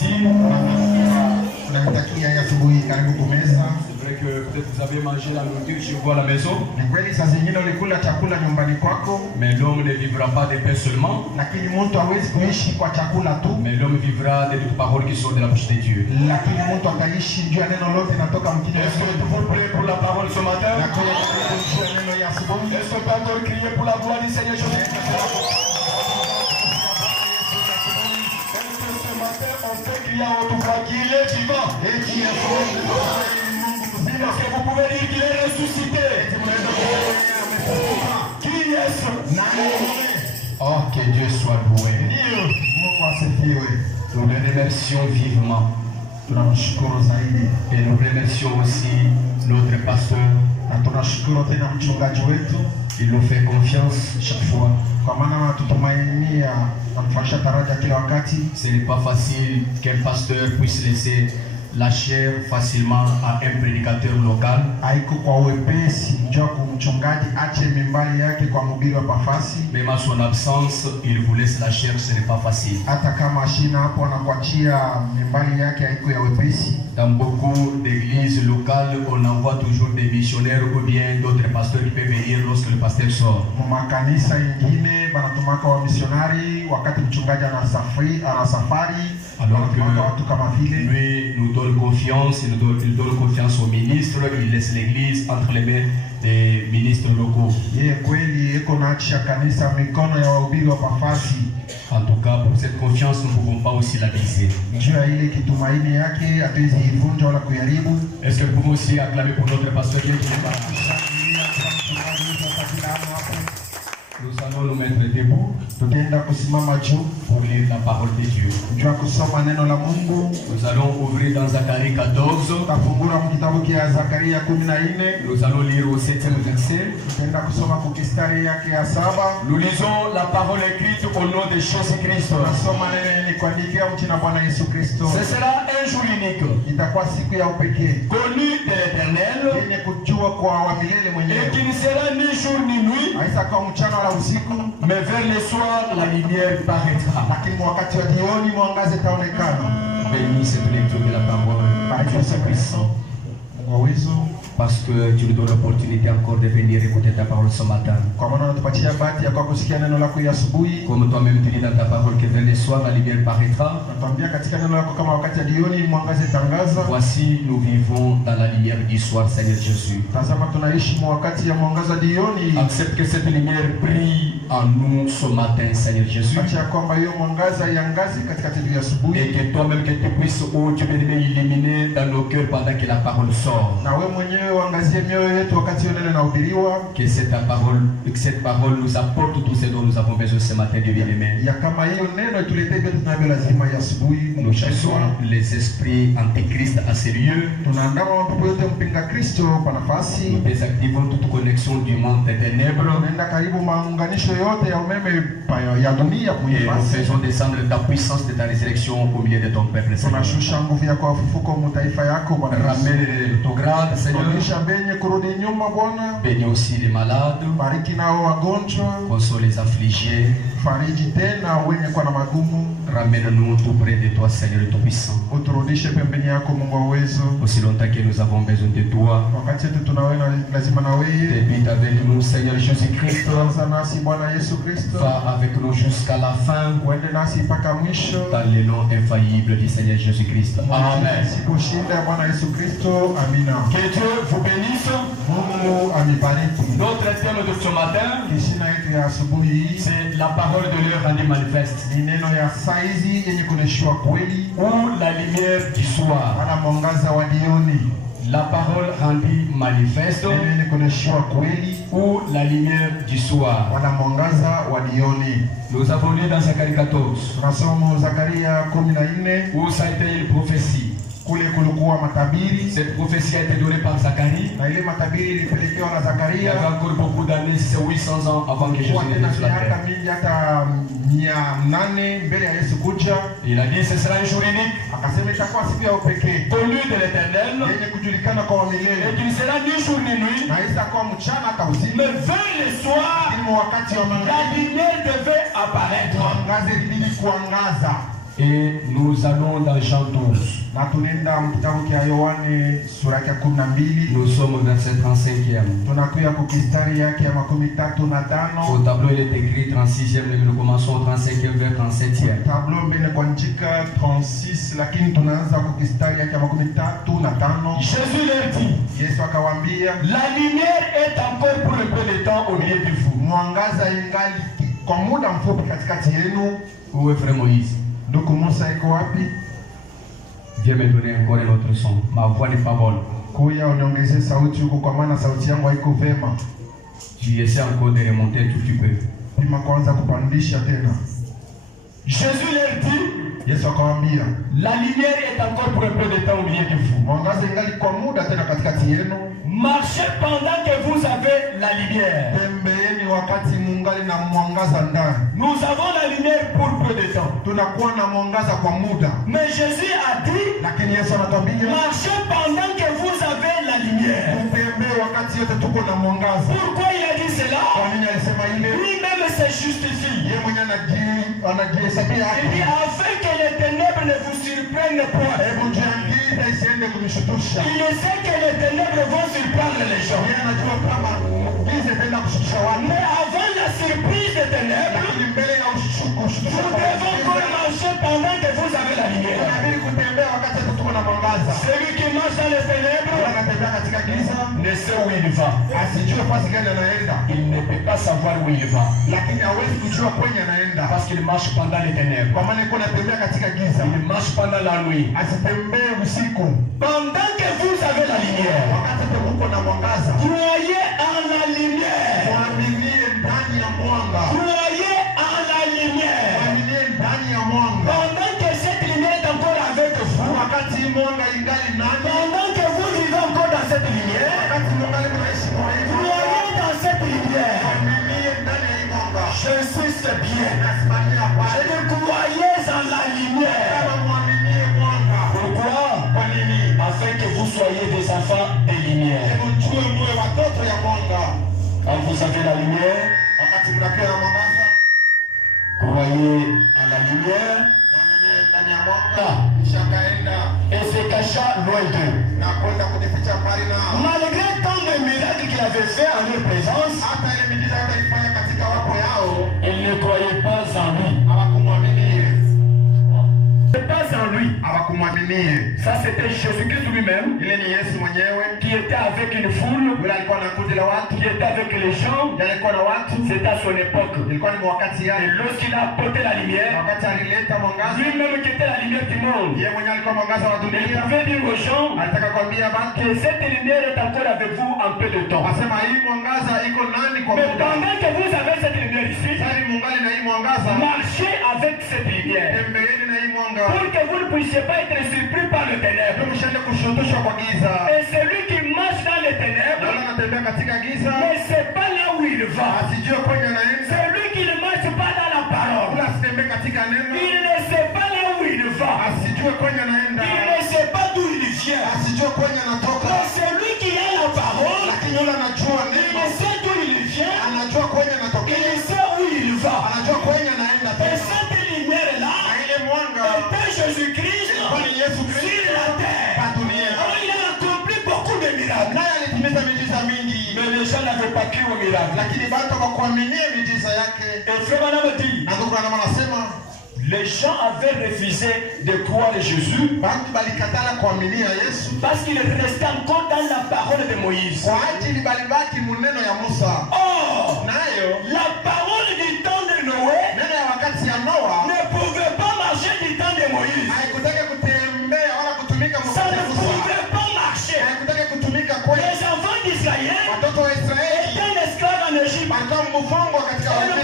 appétit. C'est vrai que peut-être vous avez mangé la nourriture chez vous à la maison. Mais l'homme ne vivra pas de pain seulement. Mais l'homme vivra de toutes paroles qui sont de la bouche de Dieu. Est-ce que vous priez pour la parole ce matin? Est-ce qu'on peut encore crier pour la gloire du Seigneur Jésus-Christ? On peut crier à haute voix qu'il est vivant. Est-ce que vous pouvez dire qu'il est ressuscité? Qui est-ce? Oh, que Dieu soit loué. Nous le remercions vivement. Et nous remercions aussi notre pasteur. Il nous fait confiance chaque fois. Ce n'est pas facile qu'un pasteur puisse laisser la chair facilement à un prédicateur local. Même à son absence, il vous laisse la chair, ce n'est pas facile. Dans beaucoup d'églises locales, on envoie toujours des missionnaires ou bien d'autres pasteurs qui peuvent venir lorsque le pasteur sort. Alors que lui nous donne confiance, il donne confiance au ministre, il laisse l'église entre les mains des ministres locaux. En tout cas, pour cette confiance, nous ne pouvons pas aussi la baisser. Est-ce que nous pouvons aussi acclamer pour notre pasteur qui est là? Nous allons nous mettre debout pour lire la parole de Dieu. Nous allons ouvrir dans Zacharie 14. Nous allons lire au 7e verset. Nous lisons la parole écrite au nom de Jésus-Christ. Ce sera un jour unique, connu de l'Éternel, et qui ne sera ni jour ni nuit, mais vers le soir la lumière paraîtra. Bénis cette lecture de la parole. Dieu c'est puissant. Parce que tu nous donnes l'opportunité encore de venir écouter ta parole ce matin. Comme toi-même tu dis dans ta parole que vers le soir la lumière paraîtra. Voici nous vivons dans la lumière du soir, Seigneur Jésus. Accepte que cette lumière brille en nous ce matin, Seigneur Jésus. Et que toi-même que tu puisses, oh Dieu bien-aimé, illuminer dans nos cœurs pendant que la parole sort. Que cette parole nous apporte tout ce dont nous avons besoin ce matin, Dieu bien-aimé. Nous chassons les esprits antichrist à ces lieux. Nous désactivons toute connexion du monde des ténèbres. Et nous faisons descendre ta puissance de ta résurrection au milieu de ton peuple. Ramène ton grade, Seigneur. Bénis aussi les malades. Console les affligés. Ramène-nous tout près de toi, Seigneur Tout-Puissant. Aussi longtemps que nous avons besoin de toi, débute avec nous, Seigneur Jésus-Christ. Va avec nous jusqu'à la fin. Dans le nom infaillible du Seigneur Jésus-Christ. Amen. Que Dieu vous bénisse. Notre thème de ce matin, c'est la parole de Dieu rendue manifeste. Ou la lumière du soir. La parole rendue manifeste. Ou la lumière du soir. Nous avons lu dans Zacharie 14. Où ça a été une prophétie. Cette prophétie a été donnée par Zacharie. Il y avait encore beaucoup d'années, c'est 800 ans avant que Jésus ne vienne sur la terre. Il a dit ce sera un jour unique, connu de l'Éternel, et qu'il ne sera ni jour ni nuit, mais vers le soir, la lumière devait apparaître. Et nous allons dans Jean 12. Nous sommes au verset 35e. Au tableau il est écrit 36e, mais nous commençons au 35e vers 37e. Jésus leur dit, la lumière est encore pour un peu de temps au milieu de vous. Où est frère Moïse? Viens me donner encore un autre son. Ma voix n'est pas bonne. Tu essaies encore de remonter tout petit peu. Jésus leur dit, la lumière est encore pour un peu de temps au milieu de vous. Marchez pendant que vous avez la lumière. Nous avons la lumière pour peu de temps. Mais Jésus a dit, marchez pendant que vous avez la lumière. Pourquoi il a dit cela? Lui-même se justifie. Il dit, afin que les ténèbres ne vous surprennent point. Il sait que les ténèbres vont surprendre les gens. Mais avant la surprise des ténèbres, vous devez encore marcher pendant que vous avez la lumière. Celui qui marche dans les ténèbres ne sait où il va. Il ne peut pas savoir où il va. Parce qu'il marche pendant les ténèbres. Il marche pendant la nuit. Pendant que vous avez la lumière, croyez en la lumière. Croyez en la lumière. Pendant que cette lumière est encore avec vous, pendant que vous vivez encore dans cette lumière, croyez dans cette lumière. J'insiste bien. Je dis croyez en la lumière. Pourquoi? Afin que vous soyez des enfants de lumière. Quand vous avez la lumière, croyez en la lumière. Et se cacha loin d'eux. Malgré tant de miracles qu'il avait fait en leur présence, ils ne croyaient pas en lui. Pas en lui. Ça c'était Jésus-Christ lui-même qui était avec une foule, qui était avec les gens. C'était à son époque. Et lorsqu'il a apporté la lumière, lui-même qui était la lumière du monde, il pouvait dire aux gens que cette lumière est encore avec vous un peu de temps. Mais pendant que vous avez cette lumière ici, marchez avec cette lumière. Pour que vous ne puissiez pas être surpris par le ténèbre. Et celui qui marche dans les ténèbres ne sait pas là où il va. Celui qui ne marche pas dans la parole, il ne sait pas là où il va. Il ne sait pas d'où il vient. Mais celui qui a la parole, il ne sait d'où il vient. Il sait où il va. Et cette lumière-là était Jésus-Christ sur la terre. Alors il a accompli beaucoup de miracles. Mais les gens n'avaient pas cru au miracle. Et frère Madame dit, les gens avaient refusé de croire en Jésus parce qu'ils restaient encore dans la parole de Moïse. Or, la parole du temps de Noé ne pouvait pas marcher du temps de Moïse. Ça ne pouvait pas marcher. Les enfants d'Israël étaient esclaves en Égypte. On ne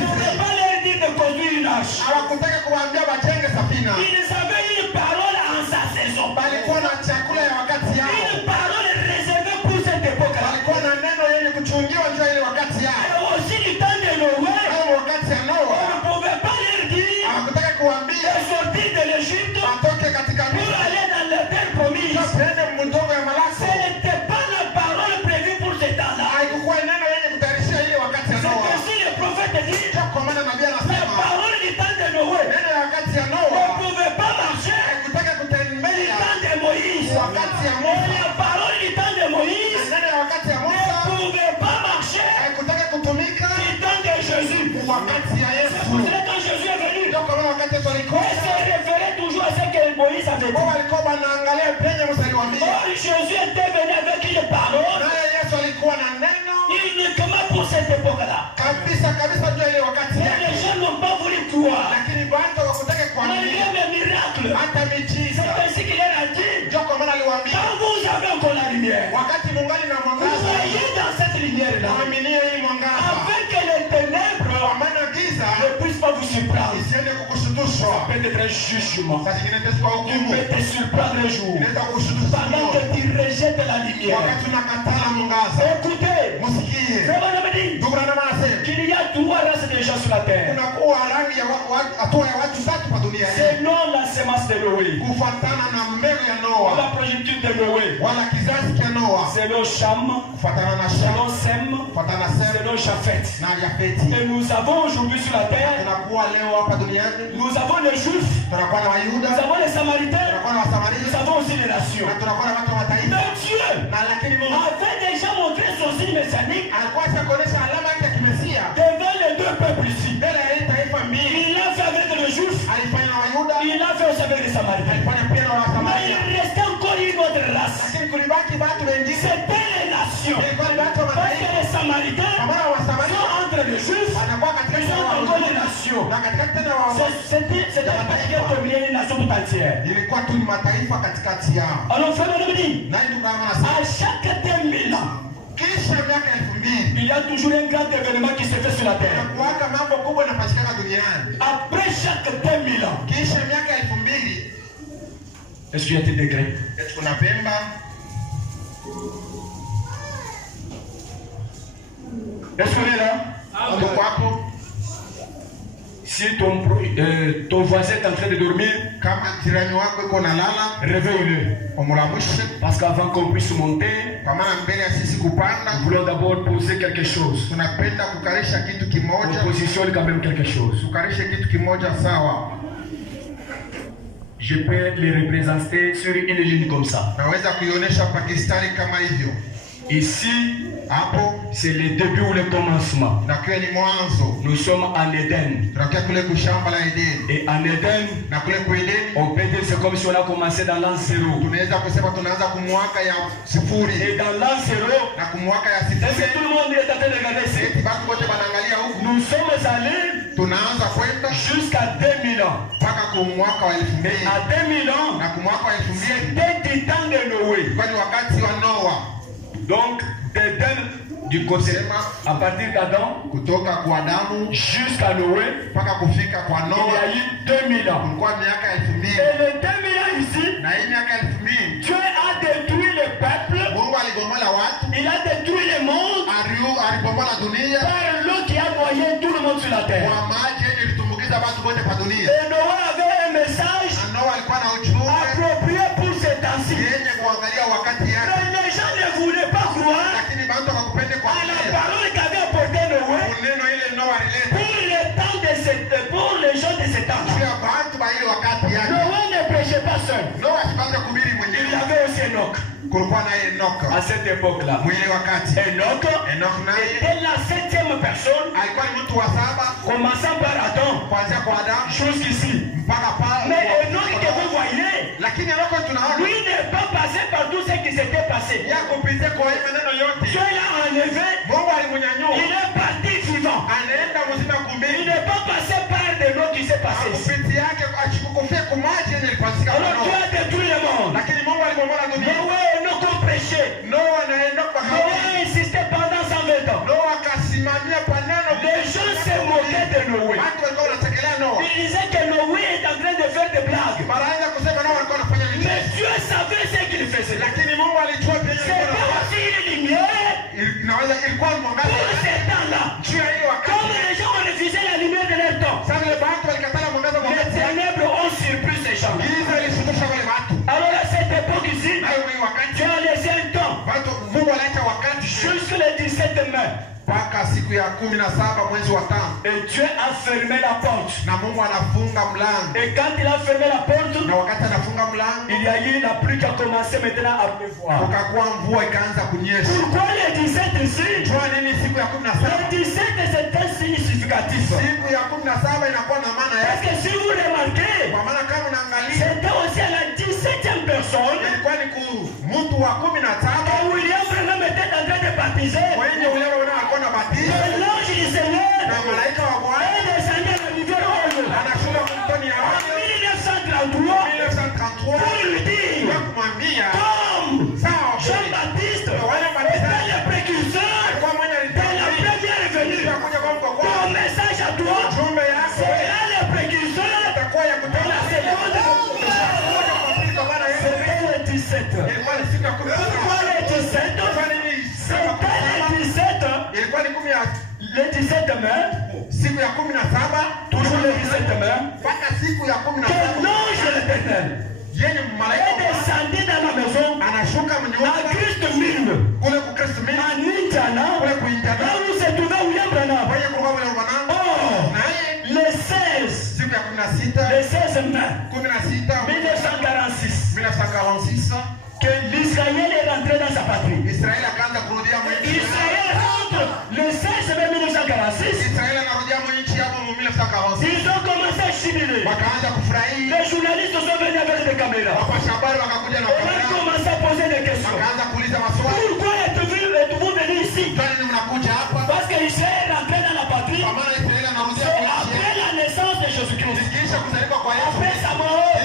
pouvait pas leur dire de conduire une arche. Ils avaient une parole en sa saison. Une parole réservée pour cette époque. Et aussi du temps de Noé, on ne pouvait pas leur dire de sortir de l'Égypte pour aller dans la terre promise. Ce n'était pas la parole prévue pour ce temps-là. C'est que si le prophète dit, la parole du temps de Noé ne pouvait pas wakati ya Musa. La parole du temps de Moïse Neno ya wakati ya ne Musa pouvait pas marcher haikutaka kutumika du temps de Jésus. wakati ya Yesu. Vous savez, quand Jésus est venu, Ndio kwa maana wakati Yesu il alikuwa se référait toujours à ce que Moïse avait dit. wao walikuwa wanaangalia penye Musa aliwaambia. Or, Jésus était venu avec une parole Naye Yesu alikuwa na neno uniquement pour cette époque-là. kabisa kabisa ndio ile wakati Mais yake. les gens n'ont pas voulu croire. Lakini watu hawakutaka kuamini Malgré mes miracles, hata miujiza. c'est ainsi qu'il leur a dit. Ndio kwa maana aliwaambia Quand vous avez encore la lumière, wakati mungali na vous mwangaza, soyez dans cette lumière-là, aminie hii mwangaza. afin que les ténèbres Kwa maana giza ne puissent pas vous surprendre. isiende kukushutushwa. Peut-être un jugement. Saa zingine itakuwa Tu hukumu. peux te surprendre un jour. Inaweza kukushutusha Pendant que tu rejettes la lumière. wakati unakataa mwangaza. Écoutez, Msikie. c'est bon, on me dit Ndugu na dada wanasema qu'il y a trois races de gens sur la terre. kunakuwa rangi ya hatua ya watu tatu kwa dunia hii Selon la semence de Noé, kufuatana na mbegu ya la Noa progéniture de Noé, wala kizazi cha Noa, selon Cham, kufuatana na selon Shem, Sem, kufuatana na Sem selon Japheth. na Yafeti. Et nous avons aujourd'hui sur la terre, Tunakuwa leo hapa duniani, nous avons les Juifs, tunakuwa na Wayuda, nous avons les Samaritains, tunakuwa na Wasamaria, nous avons aussi les nations. na tunakuwa na watu wa mataifa. Mais Dieu Na lakini Mungu avait déjà montré son signe messianique alikuwa ashakuonesha alama yake ya kimesia devant les deux peuples ici. mbele ya hii taifa mbili. Il l'a fait avec les Juifs, Alifanya na Wayuda, il l'a fait aussi avec les Samaritains. alifanya pia na Mais Wasamaria, il restait encore une autre race. lakini kulibaki watu wengine. C'était les nations. Ilikuwa ni watu wa Parce que mataifa. les Samaritains Kwa maana Wasamaria sont entre les Juifs, wanakuwa ils katikati ya sont encore les nations. na katikati tena wa C'était parce qu'il dominait une nation tout entière. ilikuwa tu ni mataifa katikati yao. Alors, frère, on me dit, Na ndio kama nasema à chaque 2000 ans, kisha miaka 2000 il y a toujours un grand événement qui se fait sur la terre. kuwaka mambo kubwa yanapatikana duniani. Après chaque 2000 ans, Kisha miaka 2000 est-ce qu'il y a des degrés? kuna Pemba, Est-ce qu'on est là? ndio hapo. Si ton voisin est en train de dormir, Kama jirani wako iko nalala, réveille-le. umlamushe. Parce qu'avant qu'on puisse monter, Kwa maana mbele ya sisi kupanda, nous voulons d'abord poser quelque chose. tunapenda kukarisha kitu On kimoja, positionne quand même quelque chose. tukarishe kitu kimoja sawa. Je peux les représenter sur une ligne comme ça. Naweza kuionyesha Pakistani kama hivyo. Ici, Hapo c'est le début ou le commencement. nakiwa ni mwanzo. Nous sommes en Éden. Tunakia kule kushamba la Edeni. Et en Éden, Na kule kuedeni on peut dire c'est comme si on a commencé dans l'an 0. tunaweza kusema tunaanza kumwaka ya sifuri Et dans l'an 0, na kumwaka ya est-ce que sifuri. tout le monde est en train de regarder ici? Eti watu wote wanaangalia huku, Nous sommes allés tunaanza kwenda jusqu'à 2000 ans. mpaka kumwaka wa 2000 À 2000 ans, na kumwaka wa 2000 c'était du temps de Noé. kwani wakati wa Noa. Donc, d'Éden, du côté, à partir d'Adam Kutoka kwa Adamu jusqu'à Noé, mpaka kufika kwa il y Noa a eu 2000 ans. kulikuwa miaka 2000. Et les 2000 ans ici, Na hii miaka 2000 Dieu a détruit le peuple, Mungu alibomola watu, il a détruit le monde alibomola dunia par l'eau qui a noyé tout le monde sur la terre. kwa maji yenye ilitumbukiza watu wote kwa dunia. Et Noé avait un message Na Noa alikuwa na ujumbe approprié pour ces temps-ci. yenye kuangalia wakati yake, Mais les gens ne voulaient pas croire lakini bantu wakupende kwa à la parole qu'avait apporté Noé neno ile Noa alileta pour les gens de ce temps. juu ya bantu ba ile wakati yake. Noé ne prêchait pas seul. Noa asipande kuhubiri Il y mwenyewe, avait aussi Enoch. kulikuwa na Enoka À cette époque-là, mwile wakati. Enoch Enoka naye était la 7e personne, alikuwa ni mtu wa saba commençant par Adam, kuanzia kwa Adamu jusqu'ici. mpaka pale. Mais Enoch que vous voyez, Lakini Enoka tunaona lui n'est pas passé par tout ce qui s'était passé. ya kupita kwa hii maneno yote, Dieu l'a enlevé, Mungu alimunyanyua, il est parti vivant. anaenda mzima Il kumbili n'est pas passé par de l'eau qui s'est passé ici. kupiti yake achikukufia kumaji yenye ilipasika kwa Alors Dieu Noa. a détruit le monde. Lakini Mungu alibomola dunia. Noé et Enoch ont prêché. Noa na Enoka Noé wakati a insisté pendant 120 ans. Noa akasimamia paneno. Les gens se moquaient de Noé. Watu walikuwa wanachekelea Noa. Ils disaient que Noé est en train de faire des blagues. Wanaanza kusema Noa alikuwa anafanya nini? Mais Dieu savait ce qu'il faisait. Lakini Mungu alijua pia C'était aussi une lumière inaweza ilikuwa ni mwangaza pour ces temps-là. juu ya hiyo Comme wakati. les gens ont refusé la lumière de leur temps, Sasa wale watu walikatala mwangaza kwa les wakati. ténèbres ont surpris ces gens. Giza ilishutusha wale watu. Alors à cette époque ici, Hayo ni wakati. Dieu a laissé un temps Watu Mungu aliacha wakati jusqu'au 17 mai. mpaka siku ya 17 mwezi wa 5. Et Dieu a fermé la porte. Na Mungu anafunga mlango. Et quand il a fermé la porte, Na wakati anafunga mlango il y y a eu la pluie qui a commencé maintenant à pleuvoir. Kukakuwa mvua ikaanza kunyesha. Pourquoi le 17 ici? Jua nini siku ya 17? Le 17 c'est un signe significatif. Siku ya 17 inakuwa na maana Parce yake. que si vous remarquez, Kwa maana kama unaangalia c'était aussi à la 17e personne ilikuwa ni mtu wa 17 que William Branham était en train de baptiser. wenye ule alikuwa na batizo Et l'ange du Seigneur na malaika wa Bwana est descendu à la rivière Oyo anashuka mtoni ya en 1933 1933 pour lui dire, kwa kumwambia comme sawa Jean-Baptiste Yohana était Mbatizaji le précurseur alikuwa mwenye de la alitangulia première venue. kuja kwa mko kwa Ton message à toi jumbe yako sera le précurseur itakuwa ya de la seconde. C'était le 17. ilikuwa ni siku ya 17 Pourquoi le 17? ilikuwa ni C'était le 17. ilikuwa ni 10 Le 17 mai, siku ya 17 toujours le 17 mai, mpaka siku ya que 17 l'ange de l'Éternel yenye est malaika descendu dans ma maison anashuka à mnyumba Christ Mille, kule ku Kristo mimi en Indiana, kule kuingia là où se trouvait William Branham. kwenye kulikuwa ule mwanangu Or, naye le 16, siku ya 16 le 16 mai 16 1946, 1946 que l'Israël est rentré dans sa patrie. Israeli akaanza kurudia mwinchi Israël rentre le 16 mai 1946. Israeli anarudia mwinchi hapo mu 1946 Ils ont commencé à jubiler. wakaanza kufurahia Les journalistes sont venus avec des caméras. wapasha habari wakakuja na On a kamera commencé à poser des questions. wakaanza kuuliza maswali Pourquoi êtes-vous venus ici? kwani ni mnakuja hapa Parce que Israël est rentré dans la patrie. kwa maana Israeli anarudia C'est mwinchi après la naissance de Jésus-Christ. kisha kuzaliwa kwa Yesu Après sa mort,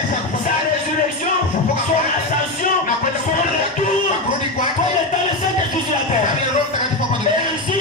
sa résurrection, son ascension, son retour, kurudi kwake comme étant le Saint-Esprit sur la terre. na Roho Mtakatifu hapa Et duniani ici,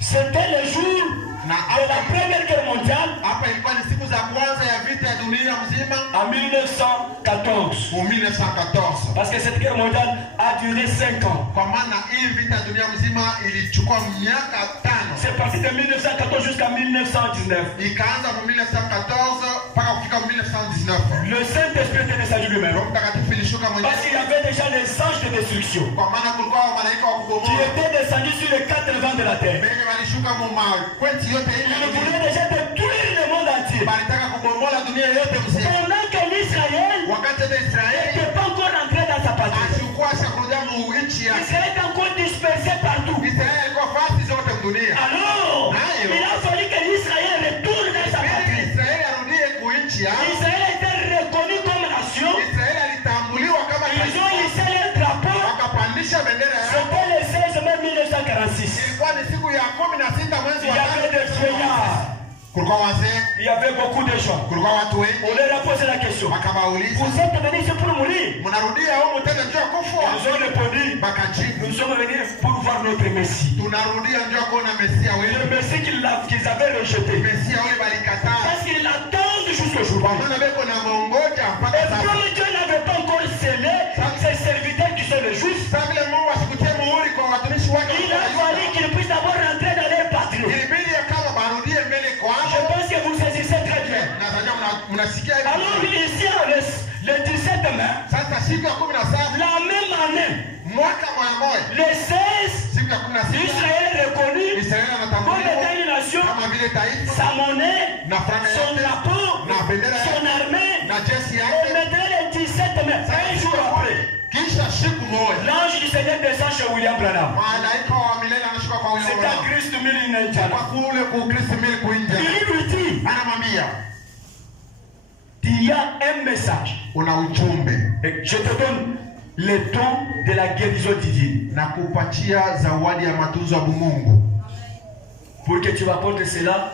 c'était le jour na de la Première Guerre mondiale hapa ilikuwa ni siku za kwanza ya vita ya dunia mzima en 1914. mu 1914 Parce que cette guerre mondiale a duré 5 ans. kwa maana hii vita ya dunia mzima ilichukua miaka 5 C'est parti de 1914 jusqu'à 1919. ikaanza mu 1914 mpaka kufika mu 1919 Le Saint-Esprit était descendu lui-même. Roho Mtakatifu ilishuka Parce mwenyewe qu'il y avait déjà les anges de destruction kwa maana kulikuwa malaika wa qui kubomoa étaient descendus sur les 4 vents de la terre. wenye walishuka mu makwenti yote Ils ile voulaient déjà détruire le monde entier. walitaka kubomola dunia yote mzima Pendant que l'Israël wakati wa Israeli n'était pas encore entré dans sa patrie. alikuwa ashakurudia mu nchi yake Israël était encore dispersé partout. Israeli alikuwa fasi zote dunia Alors, il a fallu que l'Israël retourne dans sa ili patrie. Israeli arudie ku nchi yake Israël était reconnu comme nation. Israeli alitambuliwa kama Ils taifa ont hissé le drapeau. wakapandisha bendera yao C'était le 16 mai 1946. ilikuwa ni siku ya 16 mwezi Il y wa avait des vieillards. kulikuwa wazee Il y avait beaucoup de gens. kulikuwa watu wengi On leur a posé la question. wakawauliza Vous êtes venus ici pour mourir? mnarudia huko tena njoo kufa Ils ont répondu. bakajibu Nous sommes venus pour voir notre Messie. tunarudia njoo kuona Mesia Le wewe Messie qu'ils avaient rejeté. Mesia ule balikataa Parce qu'ils l'attendent jusqu'au jour. kwa maana beko na mongoja mpaka Et sasa comme Dieu n'avait pas encore scellé ses serviteurs qui sont les Juifs, sasa vile Mungu asikutie muhuri kwa watumishi wake il a fallu qu'ils puissent d'abord rentrer dans leur patrie. ilibidi kama barudie mbele Je kwanza pense que vous saisissez très bien. nadhani mnasikia hivi Alors ici, le 17 mai, sasa siku ya 17 la même année, mwaka moja le 16, siku ya 16 Israël est reconnu Israeli comme anatambuliwa étant une nation, kama vile taifa sa monnaie, na franga son yake drapeau, na bendera son yake armée. na jeshi Et yake maintenant le 17 mai, un jour après, kisha siku moja l'ange du Seigneur descend chez William Branham. malaika wa milele anashuka kwa huyo C'est à mwana Christ Millinential. kwa kule ku Kristo mbele kuingia Il lui dit, anamwambia il y a un message. una ujumbe Et je te donne le don de la guérison divine. na kupatia zawadi ya matunzo ya Mungu Pour que tu apportes cela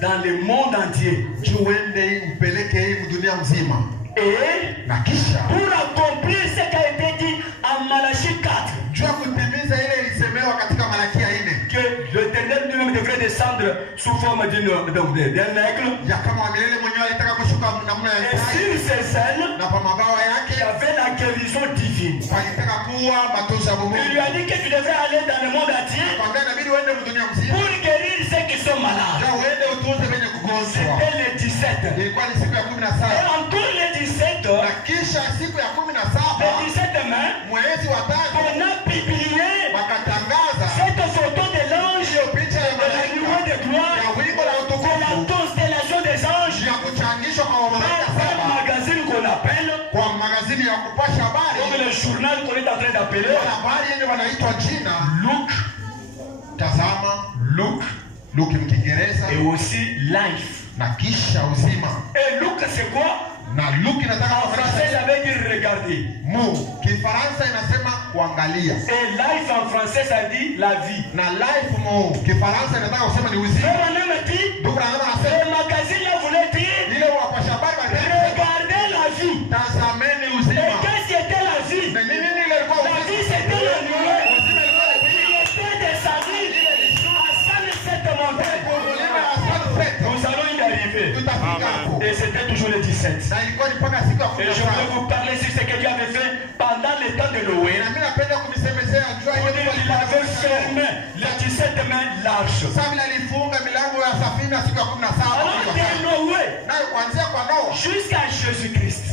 dans le monde entier. uende mpeleke hii dunia mzima Et na kisha pour accomplir ce qui a été dit en Malachie 4, juu ya kutimiza ile ilisemewa katika Malakia 4 que l'Éternel lui-même devrait descendre sous forme d'un aigle. ya kama wa milele mwenyewe alitaka kushuka namna ya Et tai sur ses ailes, na kwa mabawa il y yake avait la guérison divine. palitaka kuwa matunzo ya Il lui Mungu a dit que tu devrais aller dans le monde entier kwambia inabidi uende dunia mzima pour guérir ceux qui sont malades. ja uende utunze wenye kugonjwa C'était le 17. ilikuwa ni siku ya Et 17 encore le 17, na kisha siku ya le 17 17 mai, mwezi wa 3 on a publié wakatangaza cette photo de l'ange, hiyo picha ya de la nuée malaika de gloire, ya wingo la de la utukufu constellation des anges, ya kuchangishwa kwa malaika dans un 7 magazine qu'on appelle kwa magazini magazini ya kupasha habari. Comme le journal qu'on est en train d'appeler. Habari yenye wanaitwa jina Look. Tazama. Look. Look en Kiingereza. Et aussi life. Na kisha uzima. Et look c'est quoi? Na look inataka en français j'avais dit regarder. Mu. Kifaransa inasema kuangalia. Et life en français ça dit la vie. Na life mu. Kifaransa inataka kusema ni uzima. Le magazine là voulait dire regardez la vie. Tazameni uzima. Et qu'est-ce qui était la vie? La vie c'était le numéro. Il était descendu à 107 montagnes. Nous allons y arriver. Et c'était toujours le 17. Et je voulais vous parler sur ce que Dieu avait fait pendant le temps de Noé. Il avait fermé les 17 mains larges. Alors de Noé jusqu'à Jésus-Christ.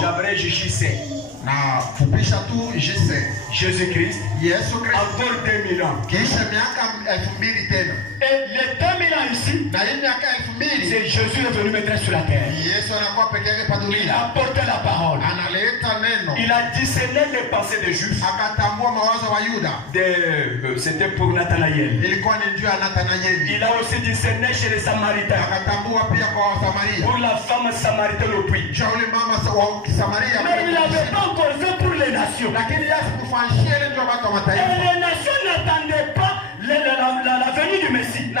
J'abrège JC. Jésus-Christ. Encore 2000 ans. Et les 2000 ans ici, c'est Jésus est venu mettre sur la terre. Il a apporté la parole. Il a discerné les pensées des Juifs. C'était pour Nathanaël. Il a aussi discerné chez les Samaritains. Pour la femme samaritaine au puits. Mais il n'avait pas encore fait pour les nations. Et les nations n'attendaient pas la venue du Messie.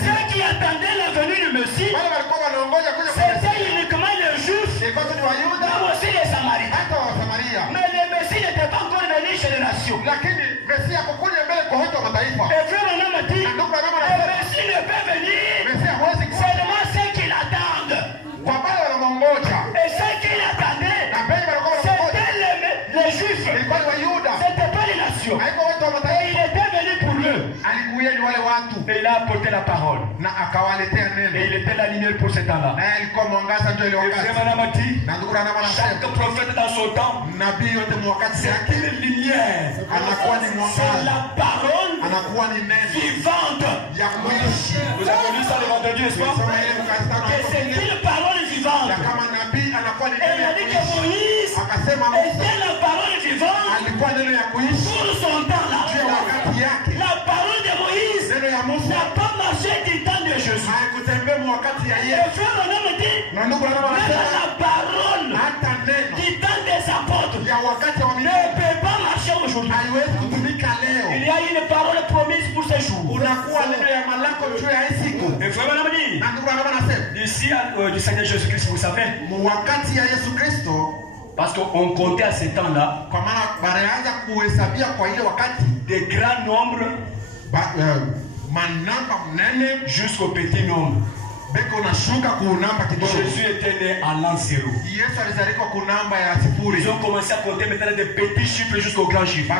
Ceux qui attendaient la venue du Messie, c'était uniquement les Juifs, mais aussi les Samaritains. Mais le Messie n'était pas encore venu chez les nations. Et frère Branham a dit, le Messie ne peut venir seulement ceux qui l'attendent. Et ceux qui l'attendaient, c'était les Juifs. C'était pas les nations. Et il était venu pour eux. Et il a apporté la parole. Et il était la lumière pour ce temps-là. Et frère Branham a dit, chaque prophète dans son temps, c'est une lumière. C'est la parole vivante. Vous avez lu ça le vendredi, n'est-ce pas? Et c'est une parole vivante. Et il a dit que Moïse était la parole vivante pour son temps là. La parole de Moïse n'a pas marché du temps de Jésus. Et frère Branham dit, même la parole du temps des apôtres ne peut pas marcher aujourd'hui. Il y a une parole promise pour ce jour. Et frère Branham dit, d'ici du Seigneur Jésus-Christ, vous savez, parce qu'on comptait à ce temps-là des grands nombres jusqu'au petit nombre. Jésus était né à l'an 0. Ils ont commencé à compter maintenant des petits chiffres jusqu'au grand chiffre.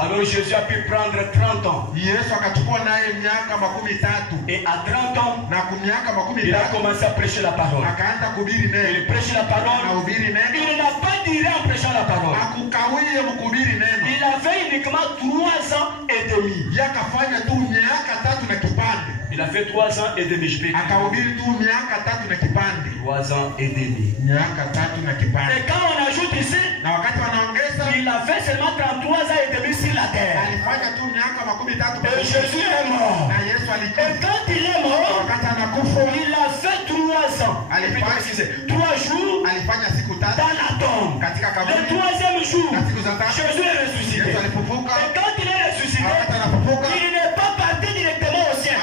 Alors Jésus a pu prendre 30 ans. Et à 30 ans, il a commencé à prêcher la parole. Il prêchait la parole. Il n'a pas duré en prêchant la parole. Il avait uniquement 3 ans et demi. Il a fait 3 ans et demi. Je peux dire. 3 ans et demi. Et quand on ajoute ici, il a fait seulement 33 ans et demi sur la terre. Et Jésus est mort. Et quand il est mort, il a fait 3 ans. 3 jours dans la tombe. Le 3e jour, Jésus est ressuscité. Et quand il est ressuscité, il n'est pas parti directement au ciel.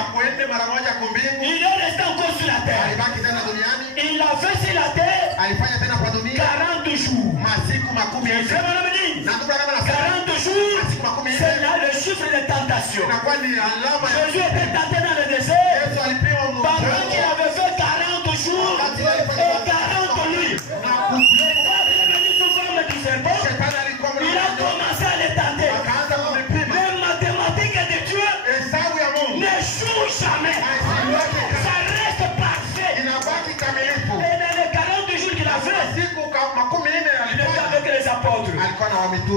Il est resté encore sur la terre. Il a fait sur la terre 40 jours. Et frère Branham dit, 40 jours, c'est là le chiffre de tentation. Jésus était tenté dans le désert pendant qu'il avait fait 40 jours et 40 nuits. Le diable est venu sous forme du serpent. Il a commencé à les tenter. Les mathématiques de Dieu n'échouent jamais. Ça reste parfait. Et dans les 40 jours qu'il a fait, il était avec les apôtres.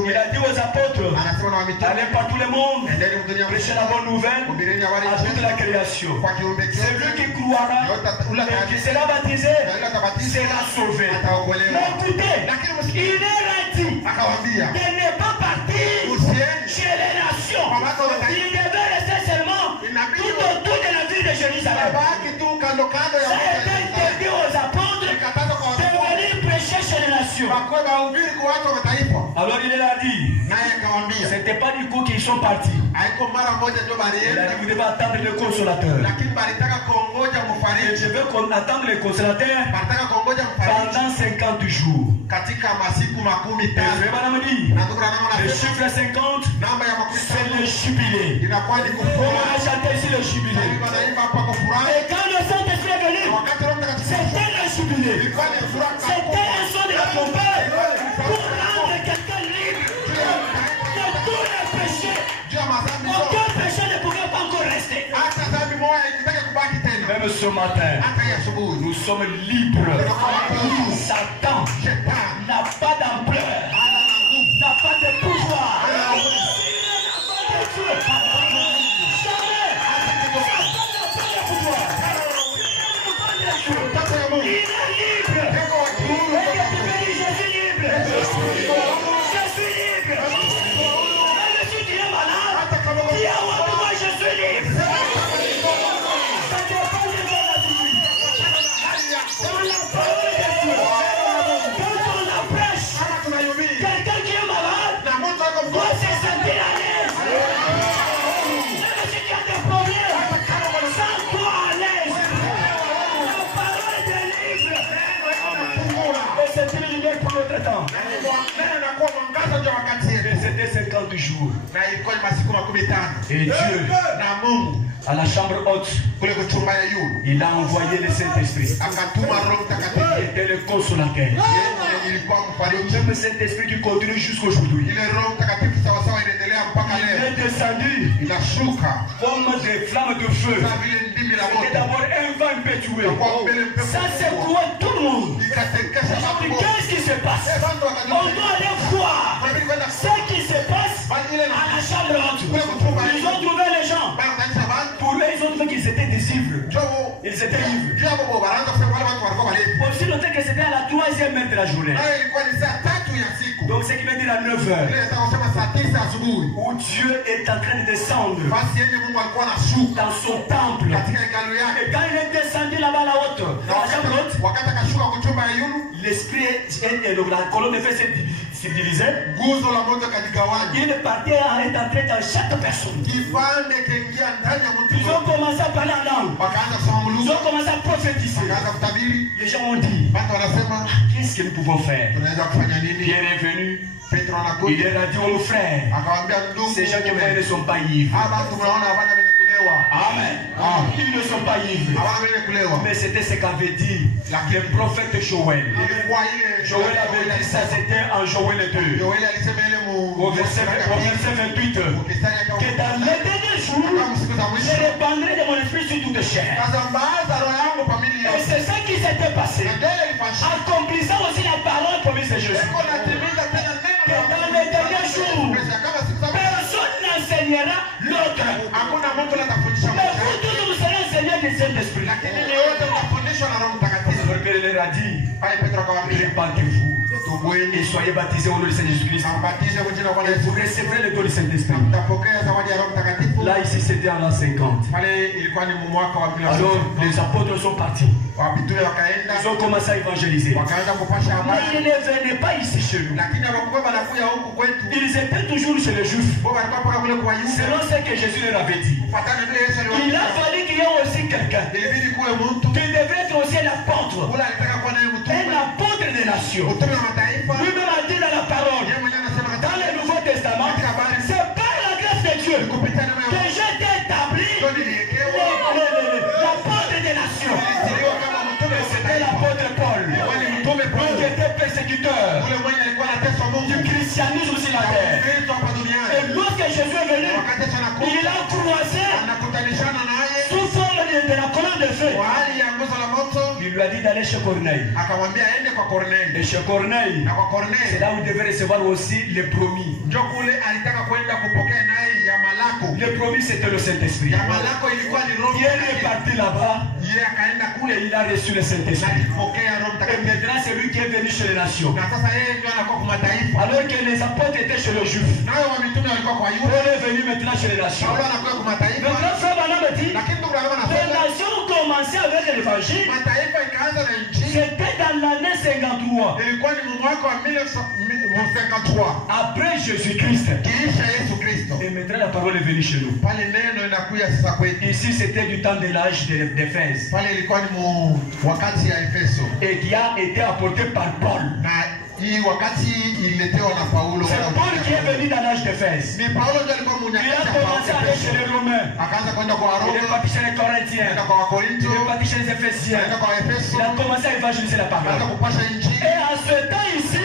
Il a dit aux apôtres, allez par tout le monde, prêchez la bonne nouvelle à toute la création. Celui qui croit croira et qui sera baptisé sera sauvé. Mais écoutez, il leur a dit de ne pas partir chez les nations. Il devait rester seulement tout autour de la ville de Jérusalem. Ça a été interdit aux apôtres de venir prêcher chez les nations. Alors il leur a dit, ce n'était pas du coup qu'ils sont partis. Il a dit, vous devez attendre le consolateur. Et je veux qu'on attende le consolateur pendant 50 jours. Le chiffre 50, c'est le jubilé. On va chanter ici le jubilé. Et quand le Saint-Esprit est venu, c'était le jubilé. C'était un son de la trompette pour rendre quelqu'un libre de tous les péchés. Aucun péché ne pouvait pas encore rester. Même ce matin, nous sommes libres. Satan n'a pas d'ampleur, n'a pas de pouvoir. Il est libre. Je suis libre. Je suis libre. Même si tu es malade, dis à moi, je suis libre. Ça dépend de ton attitude. Dans la parole de Dieu, quand on la prêche, quelqu'un qui est malade doit se sentir à l'aise. Même si tu as des problèmes, sens-toi à l'aise. La parole est libre. Et c'est une lumière pour notre temps. Et c'était 50 jours. Et Dieu, à la chambre haute, il a envoyé le Saint-Esprit. Il était le consolateur. Même le Saint-Esprit qui continue jusqu'aujourd'hui. Il est descendu comme des flammes de feu. C'était d'abord un vent impétueux. Ça secouait tout le monde. Qu'est-ce qui se passe? On doit aller voir ce qui se passe à la chambre haute. Ils ont trouvé les gens. Pour eux, ils ont trouvé qu'ils étaient des ivres. Ils étaient ivres. Aussi longtemps que c'était à la 3e heure de la journée. Donc ce qui veut dire à 9 heures. Où Dieu est en train de descendre dans son temple. Et quand il est descendu là-bas à la haute, dans la chambre haute, l'esprit et la colonne de feu s'est divisée. Il est parti à être entré dans chaque personne. Ils ont commencé à parler en langue. Ils ont commencé à prophétiser. Les gens ont dit, qu'est-ce que nous pouvons faire? Pierre est venu. Il leur a dit aux frères, ces gens qui ne sont pas ivres. Amen. Ils ne sont pas ivres. Mais c'était ce qu'avait dit le prophète Joël. Joël avait dit ça, c'était en Joël 2. Au verset 28. Que dans les derniers jours, je répandrai de mon esprit sur toute chair. Et c'est ça qui s'était passé. Accomplissant aussi la parole promise de Jésus. Que dans les derniers jours, personne n'enseignera l'autre. Mais vous tous, vous serez enseignés du Saint-Esprit. Pierre leur a dit, répandez-vous et soyez baptisés au nom du Seigneur Jésus-Christ. Et vous recevrez le don du Saint-Esprit. Là, ici, c'était en l'an 50. Alors, les apôtres sont partis. Ils ont commencé à évangéliser. Mais ils ne venaient pas ici chez nous. Ils étaient toujours chez les Juifs. Selon ce que Jésus leur avait dit. Il a fallu qu'il y ait aussi quelqu'un qui devait être aussi un apôtre. Un apôtre des nations. Lui-même a dit dans la parole, dans le Nouveau Testament, c'est par la grâce de Dieu que j'ai été établi l'apôtre des nations. C'était l'apôtre Paul, qui était persécuteur du christianisme sur la terre. Et lorsque Jésus est venu, il a croisé sous forme de la colonne de feu. Il lui a dit d'aller chez Corneille. Et chez Corneille, c'est là où il devait recevoir aussi les promis. Le promis, c'était le Saint-Esprit. Pierre est parti là-bas. Et il a reçu le Saint-Esprit. Et maintenant c'est lui qui est venu chez les nations. Alors que les apôtres étaient chez les Juifs. Paul est venu maintenant chez les nations. Maintenant frère Branham dit, les nations ont commencé avec l'évangile. C'était dans l'année 53. Après Jésus-Christ. Et maintenant la parole est venue chez nous. Ici c'était du temps de l'âge d'Éphèse. Et qui a été apporté par Paul. C'est Paul qui est venu dans l'âge d'Éphèse. Il a commencé à aller chez les Romains. Il est parti chez les Corinthiens. Il est parti chez les Éphésiens. Il a commencé à évangéliser la parole. Et à ce temps ici,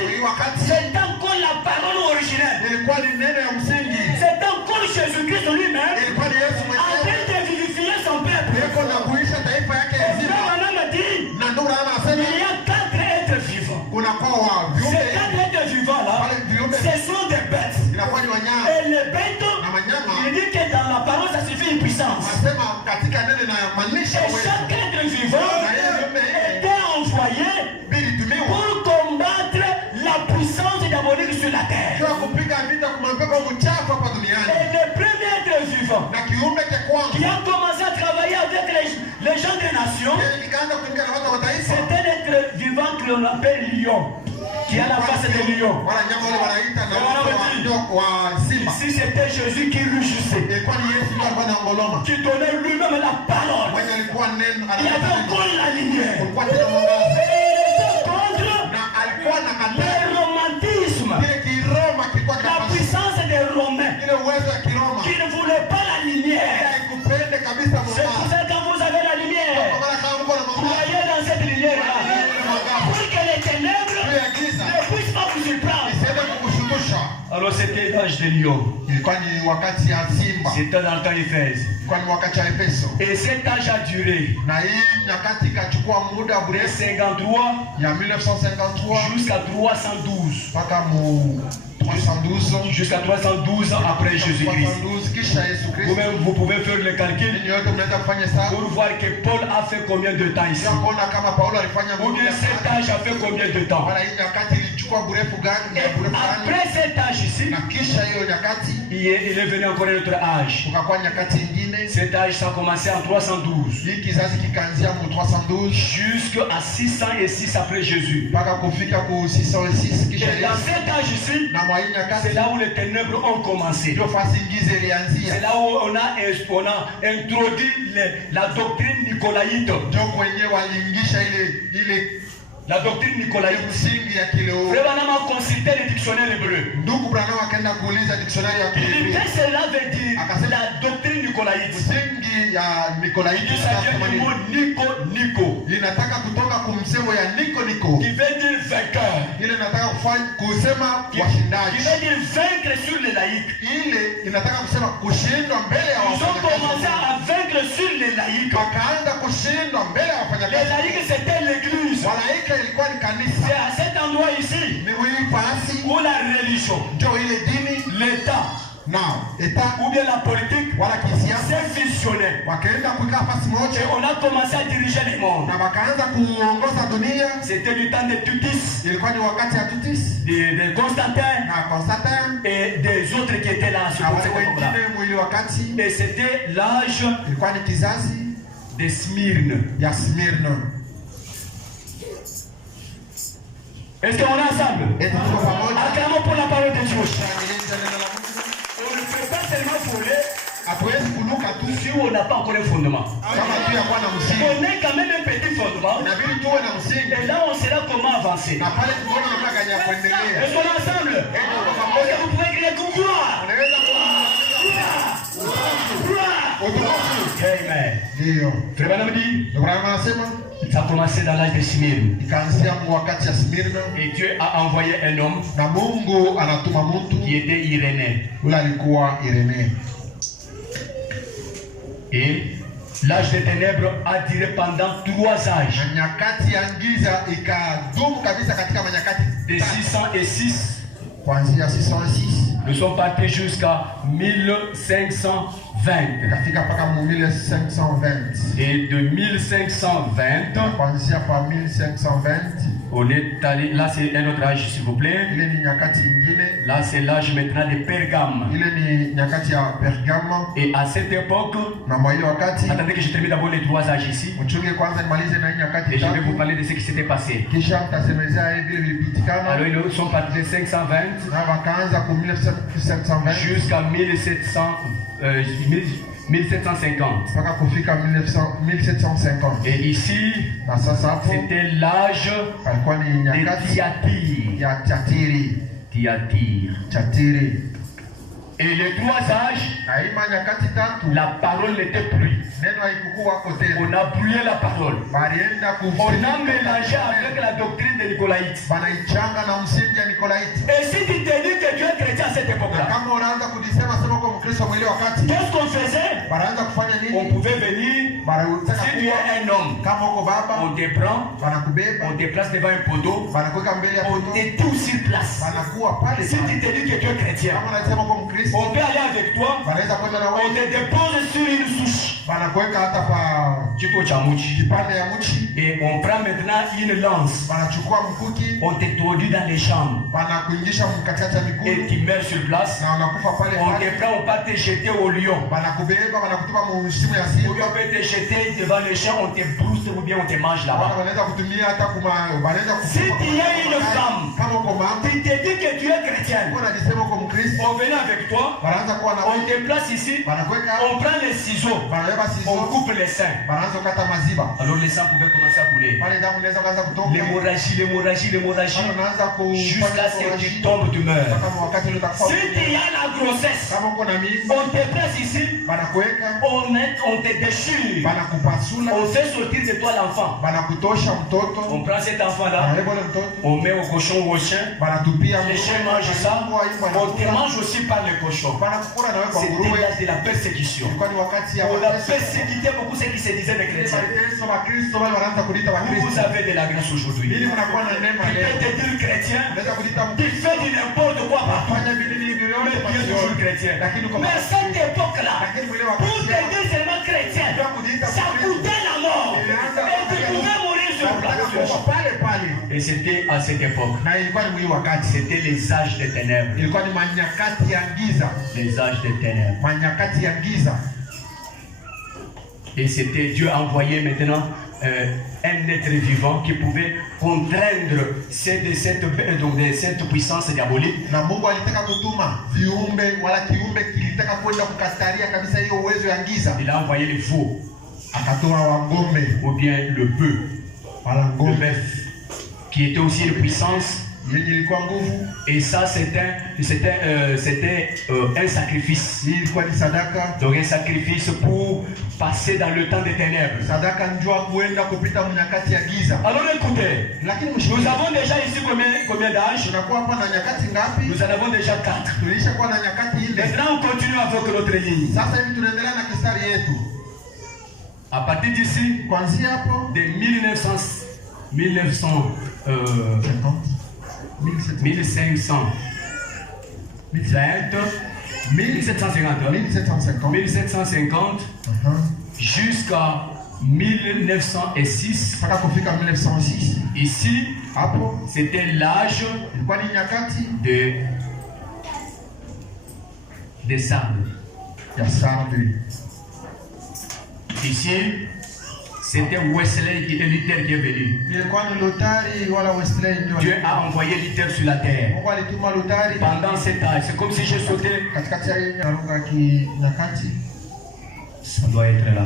c'est encore la parole originelle. C'est encore Jésus-Christ lui-même en train de vivifier son peuple. Et Branham dit, il y a 4 êtres vivants. Ces 4 êtres vivants là, ce sont des bêtes. Et les bêtes, il dit que dans la parole ça suffit une puissance. Et chaque être vivant était envoyé pour combattre la puissance diabolique sur la terre. Et le premier être vivant qui a commencé à travailler avec les gens des nations, c'est un être vivant que l'on appelle lion, qui a la face de lion. Si c'était Jésus qui rugissait, qui donnait lui-même la parole, il y avait encore la lumière. Et il était contre le romantisme, la puissance des Romains, qui ne voulaient pas la lumière. C'est pour ça que quand vous avez la lumière, croyez dans cette lumière-là, pour que les ténèbres ne puissent pas vous surprendre. Alors c'était l'âge de lion. C'était dans le temps d'Éphèse. Et cet âge a duré de 53 jusqu'à 312. Jusqu'à 312 ans après Jésus-Christ. Vous-même, vous pouvez faire le calcul pour voir que Paul a fait combien de temps ici. Ou bien cet âge a fait combien de temps. Et après cet âge ici, il est venu encore un autre âge. Cet âge, ça a commencé en 312 jusqu'à 606 après Jésus. Et dans cet âge ici, c'est là où les ténèbres ont commencé. C'est là où on a introduit la doctrine nicolaïte. La doctrine nicolaïte. Frère Branham a consulté le dictionnaire hébreu. Il dit que cela veut dire la doctrine nicolaïte. Il dit ça vient du mot Nico. Qui veut dire vainqueur. Qui veut dire vaincre sur les laïcs. Ils ont commencé à vaincre sur les laïcs. Les laïcs c'était l'église. C'est à cet endroit ici où la religion, l'État, ou bien la politique s'est fusionné. Et on a commencé à diriger le monde. C'était du temps de Tutis, de Constantin et des autres qui étaient là. Et c'était l'âge de Smyrne. Est-ce qu'on est ensemble? Acclamons pour la parole de Dieu. On ne peut pas seulement voler si on n'a pas encore un fondement. On est quand même un petit fondement. Et là on sait comment avancer. Est-ce qu'on est ensemble? Est-ce que vous pouvez crier gloire? Amen. Frère Branham dit, ça a commencé dans l'âge de Smyrne. Et Dieu a envoyé un homme qui était Irénée. Et l'âge des ténèbres a duré pendant 3 âges. De 606. Nous sommes partis jusqu'à 1526. Ikafika mpaka 1520. Et de 1520, Kuanzia pa 1520, on est allé, là c'est un autre âge s'il vous plaît. ile ni nyakati ingine. Là c'est l'âge maintenant de Pergame. Ile ni nyakati ya Pergame. Et à cette époque, Na mwa ile wakati, attendez que je termine d'abord les 3 âges ici. mchunge kwanza nimalize na hii nyakati Et je vais tatu. vous parler de ce qui s'était passé. Kisha mtasemezea hivi vile vilipitikana. Alors ils sont partis de 520 Na wakaanza ku 1720 jusqu'à 1750. mpaka kufika 1750. Et ici, Na sasa hapo c'était l'âge alikuwa ni de nyakati Thyatire. ya Thyatiri. Thyatire. Et les 3 âges, Na hii nyakati tatu la parole n'était plus. neno haikukuwa wako tena. On a brûlé la parole. Balienda On a mélangé avec la doctrine des Nicolaïtes. banaichanga na msingi ya Nikolaiti. Et si tu te dis que tu es chrétien à cette Na époque-là, kama unaanza kudisema sema kwa Mkristo mwili wakati qu'est-ce qu'on faisait? banaanza kufanya On nini? pouvait venir, Banataka si tu kuwa es un homme, kama uko baba on te prend, banakubeba, on te place devant un poteau, banakuweka mbele ya on poto, te tout sur place. banakuwa pale Si tu pale. te dis que tu es chrétien, Kama unasema kwa Mkristo on peut aller avec toi, banaweza kwenda na on wewe, te dépose sur une souche. banakuweka hata pa Chito cha muchi. kipande ya mchi, Et on prend maintenant une lance, banachukua mkuki, on t'introduit dans les chambres banakuingisha katikati ya et miguu tu meurs sur place. na unakufa pale On te pale. prend, on va te jeter au lion. Banakubeba, banakutupa mshimo ya Ou bien simba. on peut te jeter devant les champs, on te brousse ou bien on te mange Bana là-bas. wanaweza kutumia hata banaweza Si tu es une femme, kama uko mama, tu te dis que tu es chrétienne, unajisema uko Mkristo, on vient avec toi, banaanza kuwa na on wewe, te place ici, banakuweka, on prend les ciseaux, banabeba on sizo, coupe les seins. banaanza kukata maziba. Alors les sangs pouvaient commencer à couler. Pale damu inaweza kuanza kutoka. L'hémorragie, Pale unaanza jusqu'à ce que tu tombes, tu meurs. kama wakati ule utakufa. Si tu as la grossesse, Kama uko na mimba, on te place ici, banakuweka, on te déchire, banakupasula, on fait sortir de toi l'enfant. banakutosha mtoto, On prend cet enfant-là, banabeba ule mtoto, on met au cochon ou au chien. banatupia Les chiens mangent ça, on te mange aussi par les cochons. banakukula na wewe kwa C'était nguruwe. l'âge de la persécution. Ilikuwa ni wakati ya On a mateso. persécuté beaucoup ceux qui se disaient des chrétiens. Mateso Wakristo wale wanaanza kuita Vous Wakristo. avez de la grâce aujourd'hui. Ili mnakuwa na neema Tu leo. peux te dire chrétien, Unaweza kuita tu fais du n'importe quoi partout. fanya vile hivi Mais yote tu es toujours chrétien. lakini uko Mais cette époque-là, lakini mwile pour wakati te dire seulement chrétien, ça coûtait la mort. Et tu pouvais mourir sur place. pale pale. Et c'était à cette époque. Na ilikuwa ni mwili wakati. C'était les âges des ténèbres. Ilikuwa ni manyakati ya giza. Les âges des ténèbres. Manyakati ya giza. Et c'était Dieu envoyé maintenant un être vivant qui pouvait contraindre cette puissance diabolique. Na Mungu alitaka kutuma viumbe wala kiumbe kilitaka kwenda kukataria kabisa hiyo uwezo ya giza. Il a envoyé les veaux. Akatoa wangombe Ou bien le bœuf. wala Le ngombe bœuf. Qui était aussi une puissance. yenye ilikuwa nguvu. Et ça c'était un sacrifice. Hii ilikuwa ni sadaka. Donc un sacrifice pour passer dans le temps des ténèbres. Sadaka njua kuenda kupita mnyakati ya giza. Alors écoutez, Lakini nous avons déjà ici combien d'âges? tunakuwa hapa na nyakati ngapi? Nous en avons déjà 4. Tulisha kuwa na nyakati nne. Maintenant on continue avec notre ligne. Sasa hivi tunaendelea na kistari yetu. À partir d'ici, Kuanzia hapo de 1500 1750 jusqu'à 1906. mpaka kufika 1906. Ici, Hapo c'était l'âge ilikuwa ni nyakati des sables. ya Sardi. Ici, c'était Wesley qui est Luther qui est venu. Ilikuwa ni Lutari wala Wesley ndio. Dieu a envoyé Luther sur la terre. Mungu alituma Lutari Pendant cet âge, c'est comme si j'ai sauté. katikati ya hii nyarunga nyakati. Ça doit être là.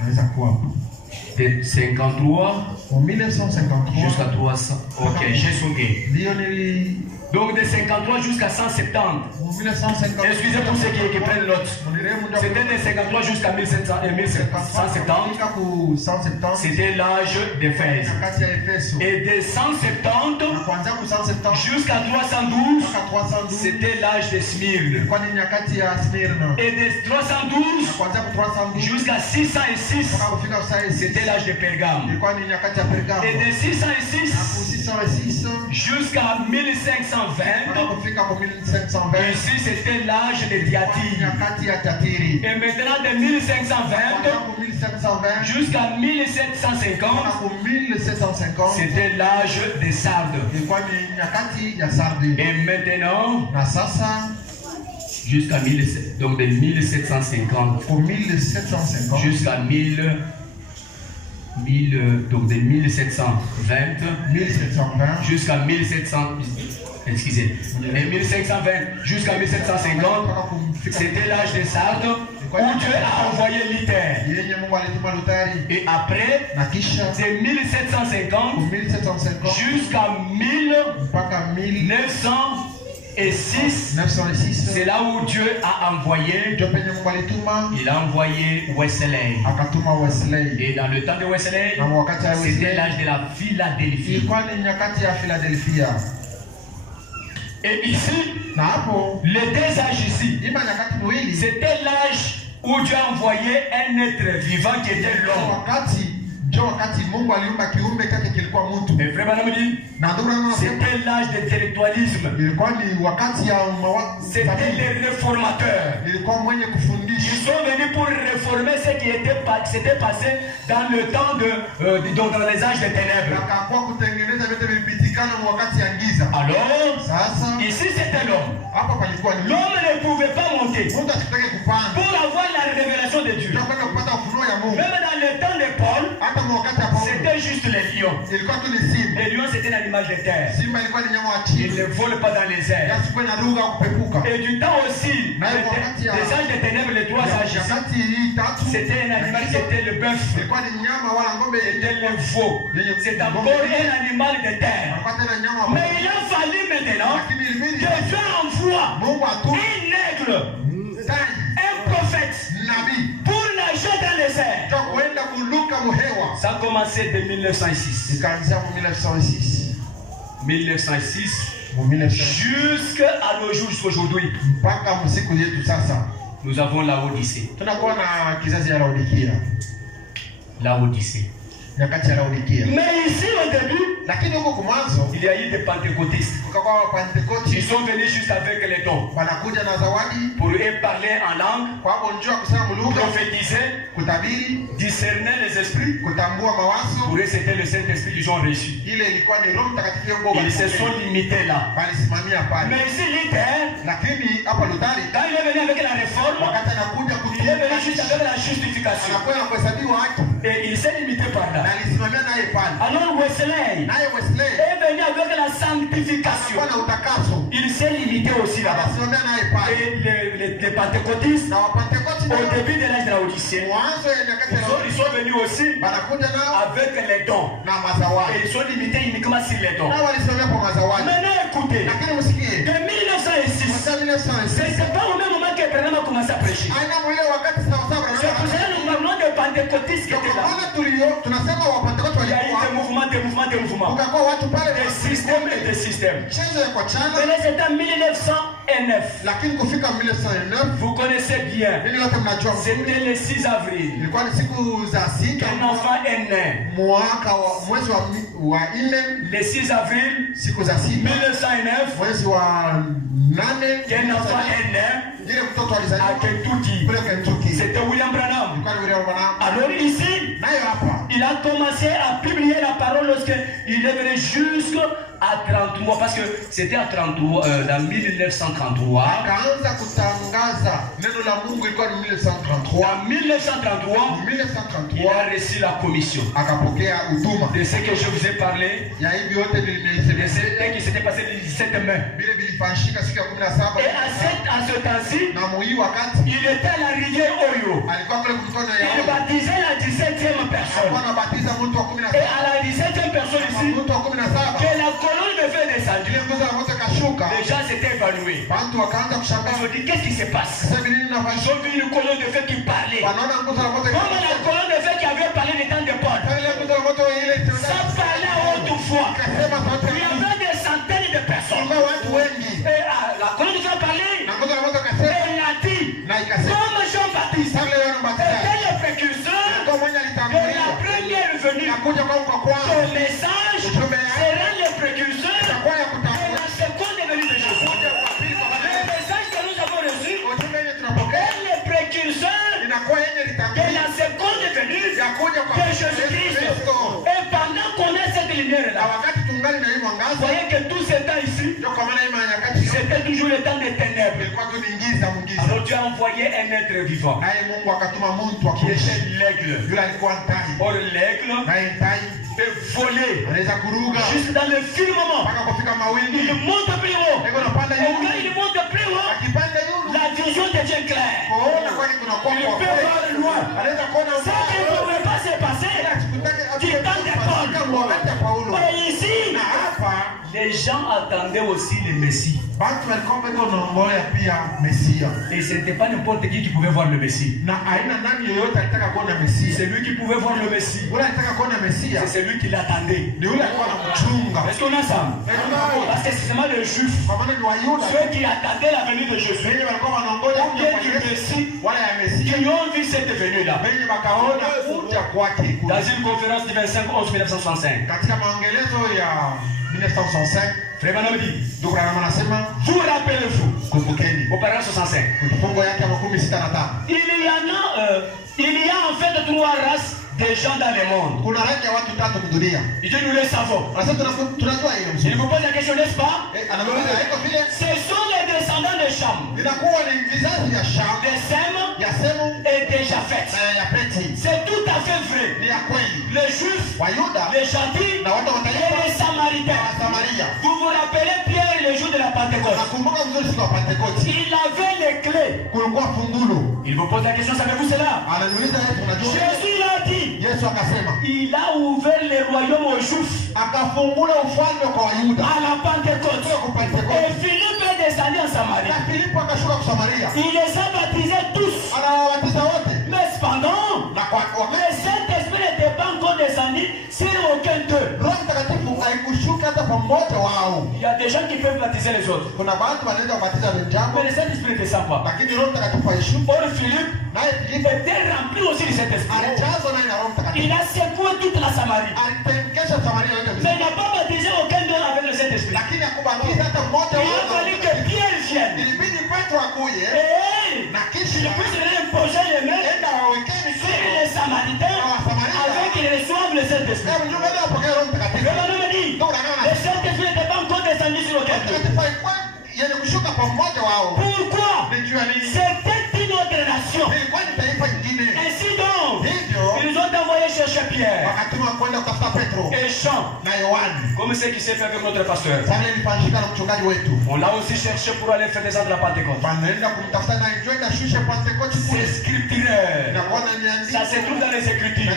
Naweza kuwa hapo. De 53 En 1953 jusqu'à 300. Ok, j'ai sauté. ndio nili Donc de 53 jusqu'à 170. en 1950. Excusez pour ceux qui prennent note. C'était de 53 jusqu'à 1700 et 1170. C'était l'âge d'Éphèse. Nyakati ya Efeso. Et de 170 Na kuanzia ku 170 jusqu'à 312, mpaka 312 c'était l'âge de Smyrne. ilikuwa ni nyakati ya Smyrna. Et de Na 312 kuanzia ku 312 jusqu'à 606, mpaka kufika saa hizi c'était l'âge de Pergame. ilikuwa ni nyakati ya Pergamo. Et de Na ku 606 606 jusqu'à 1500, 1520, ici c'était l'âge de Thyatire. Et maintenant de 1520 jusqu'à 1750, c'était l'âge des Sardes. Et maintenant, jusqu'à 1750 jusqu'à 1720 jusqu'à 1700, excusez, et 1520 jusqu'à 1750, c'était l'âge des Sardes où Dieu a envoyé Luther. Et après, c'est 1750 jusqu'à 1906, c'est là où Dieu a envoyé, il a envoyé Wesley. Et dans le temps de Wesley, c'était l'âge de la Philadelphie. Et ici, les deux âges ici, c'était l'âge où Dieu a envoyé un être vivant qui était l'homme. Et frère Branham dit, c'était l'âge d'intellectualisme. C'était les réformateurs. Ils sont venus pour réformer ce qui s'était passé dans le temps dans les âges des ténèbres. Alors, ici c'était l'homme. L'homme ne pouvait pas monter pour avoir la révélation de Dieu. Même dans le temps de Paul, c'était juste les lions. Les lions, c'était l'animal de terre. Ils ne volent pas dans les airs. Et du temps aussi, les âges des ténèbres, les trois âges, c'était un animal, c'était le bœuf, c'était le veau. C'est encore un animal de terre. Mais il a fallu maintenant que Dieu envoie un aigle, un prophète, pour nager dans les airs. Ça a commencé de 1906. 1906 jusqu'à nos jours, jusqu'aujourd'hui. Nous avons la Odyssée. La Odyssée. Mais ici au début, il y a eu des pentecôtistes. Ils sont venus juste avec les dons pour eux parler en langue, prophétiser, discerner les esprits. Pour eux c'était le Saint-Esprit qu'ils ont reçu. Ils se sont limités là. Mais ici Luther, quand il est venu avec la réforme, il est venu juste avec la justification. Et il s'est limité par là. Alors Wesley est venu avec la sanctification. Il s'est limité aussi là-bas. Et les pentecôtistes, au début de l'âge de la Odyssée, ils sont venus aussi avec les dons. Et ils sont limités uniquement sur les dons. Maintenant écoutez, de 1906, c'est pas au même moment que Branham a commencé à prêcher. C'est pour ça que nous parlons de pentecôtistes qui étaient là. Il y a eu des mouvements, des systèmes et des systèmes. Mais c'était en 1909. Vous connaissez bien. C'était le 6 avril. Un enfant est né. Le 6 avril 1909. Un enfant est né à Kentucky. C'était William Branham. Alors ici, il a commencé à publier la parole lorsqu'il est venu jusqu'à 33, parce que c'était à 33, dans 1933. En 1933, il a reçu la commission de ce que je vous ai parlé, de ce qui s'était passé le 17 mai. Et à ce temps-ci, il était à la rivière Oyo. Il baptisait la 17e personne. Et à la 17e personne ici, que la colonne de feu descendue, les gens s'étaient évanouis. Ils ont dit, qu'est-ce qui se passe? Ils ont vu une colonne de feu qui parlait. Comme la colonne de feu qui avait parlé des temps de Paul. Ça parlait à haute voix. Il y avait des centaines de personnes. Et la colonne de feu parlait. Et il a dit, comme Jean-Baptiste était le précurseur de la première venue, ton message sera le précurseur de la seconde venue lumière là, voyez que tout ce temps ici, c'était toujours le temps des ténèbres. Alors Dieu a envoyé un être vivant qui était l'aigle. Or l'aigle peut voler juste dans le firmament. Il monte plus haut. Et quand il monte plus haut, la vision devient claire. Il peut voir loin. Ça qui ne pouvait pas se passer du temps de Paul. Et ici, les gens attendaient aussi le Messie. Et ce n'était pas n'importe qui pouvait voir le Messie. C'est lui qui pouvait voir le Messie. C'est celui qui l'attendait. Est-ce qu'on est ensemble? Parce que c'est seulement les Juifs, ceux qui attendaient la venue de Jésus, ou bien du Messie, qui ont vu cette venue-là. Dans une conférence du 25 11 1965, Frère Manon dit, vous rappelez-vous, opération 65, il y a en fait 3 races des gens dans le monde. Et nous le savons. Il vous pose la question, n'est-ce pas? Ce sont les descendants de Cham, de Sem et de Japheth. C'est tout à fait vrai. Les Juifs, les gentils et les Samaritains. Vous vous rappelez Pierre le jour de la Pentecôte? Il avait les clés. Il vous pose la question, savez-vous cela? Jésus l'a dit. Il a ouvert les royaumes aux Juifs à la Pentecôte. Et Philippe est descendu en Samarie. Il les a baptisés tous. Mais cependant, le Saint-Esprit n'était pas encore descendu sur aucun d'eux. Il y a des gens qui peuvent baptiser les autres. Mais le Saint-Esprit ne descend pas. Or Philippe était rempli aussi du Saint-Esprit. Il a secoué toute la Samarie. Mais il n'a pas baptisé aucun d'eux avec le Saint-Esprit. Il a fallu que Pierre vienne. Et il puisse imposer les mains sur les Samaritains avec qu'ils reçoivent le Saint-Esprit. Le dit, le Saint-Esprit n'était pas encore descendu sur aucun d'eux. Pourquoi? C'était une autre nation. Ainsi donc, ils ont envoyé chercher Pierre et Jean, comme ce qui s'est fait avec notre pasteur. On l'a aussi cherché pour aller faire descendre la Pentecôte. C'est scripturaire. Ça se trouve dans les Écritures.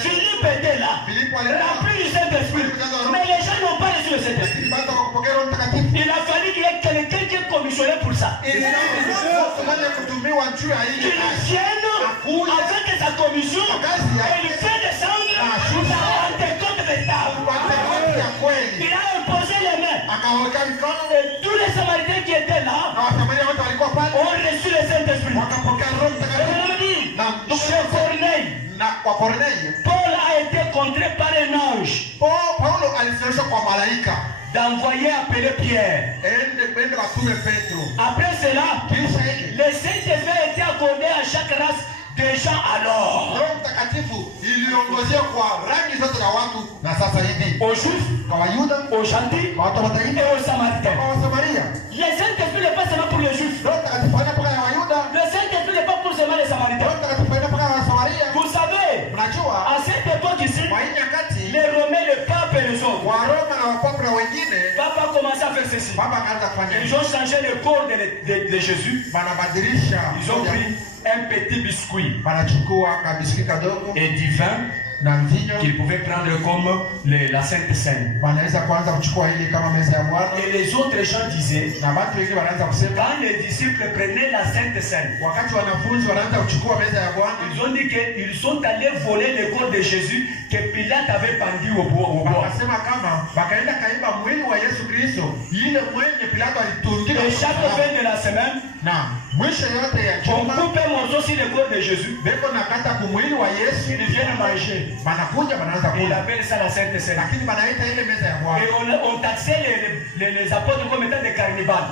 Philippe était là, rempli du Saint-Esprit, mais les gens n'ont pas reçu le Saint-Esprit. Il a fallu qu'il y ait quelqu'un qui est commissionné pour ça. Il vienne avec sa commission et il fait descendre la Pentecôte véritable. Il a imposé les mains. Et tous les Samaritains qui étaient là ont reçu le Saint-Esprit. Chez Corneille, Paul a été contré par un ange d'envoyer appeler Pierre. Après cela, le Saint-Esprit a été accordé à chaque race des gens alors. Aux Juifs, aux gentils et aux Samaritains. Le Saint-Esprit n'est pas seulement pour les Juifs. Le Saint-Esprit n'est pas pour seulement les Samaritains. Vous savez, à cette époque ici, les Romains, le pape et les autres, Papa a commencé à faire ceci. Ils ont changé le corps de Jésus. Ils ont pris un petit biscuit et du vin qu'ils pouvaient prendre comme la Sainte Seine. Et les autres gens disaient, quand les disciples prenaient la Sainte Seine, ils ont dit qu'ils sont allés voler le corps de Jésus que Pilate avait pendu au bois. Et chaque fin de la semaine, on coupe un morceau sur le corps de Jésus. Ils viennent manger. Et il appelle ça la Sainte Seine. Et on taxait les apôtres comme étant des cannibales.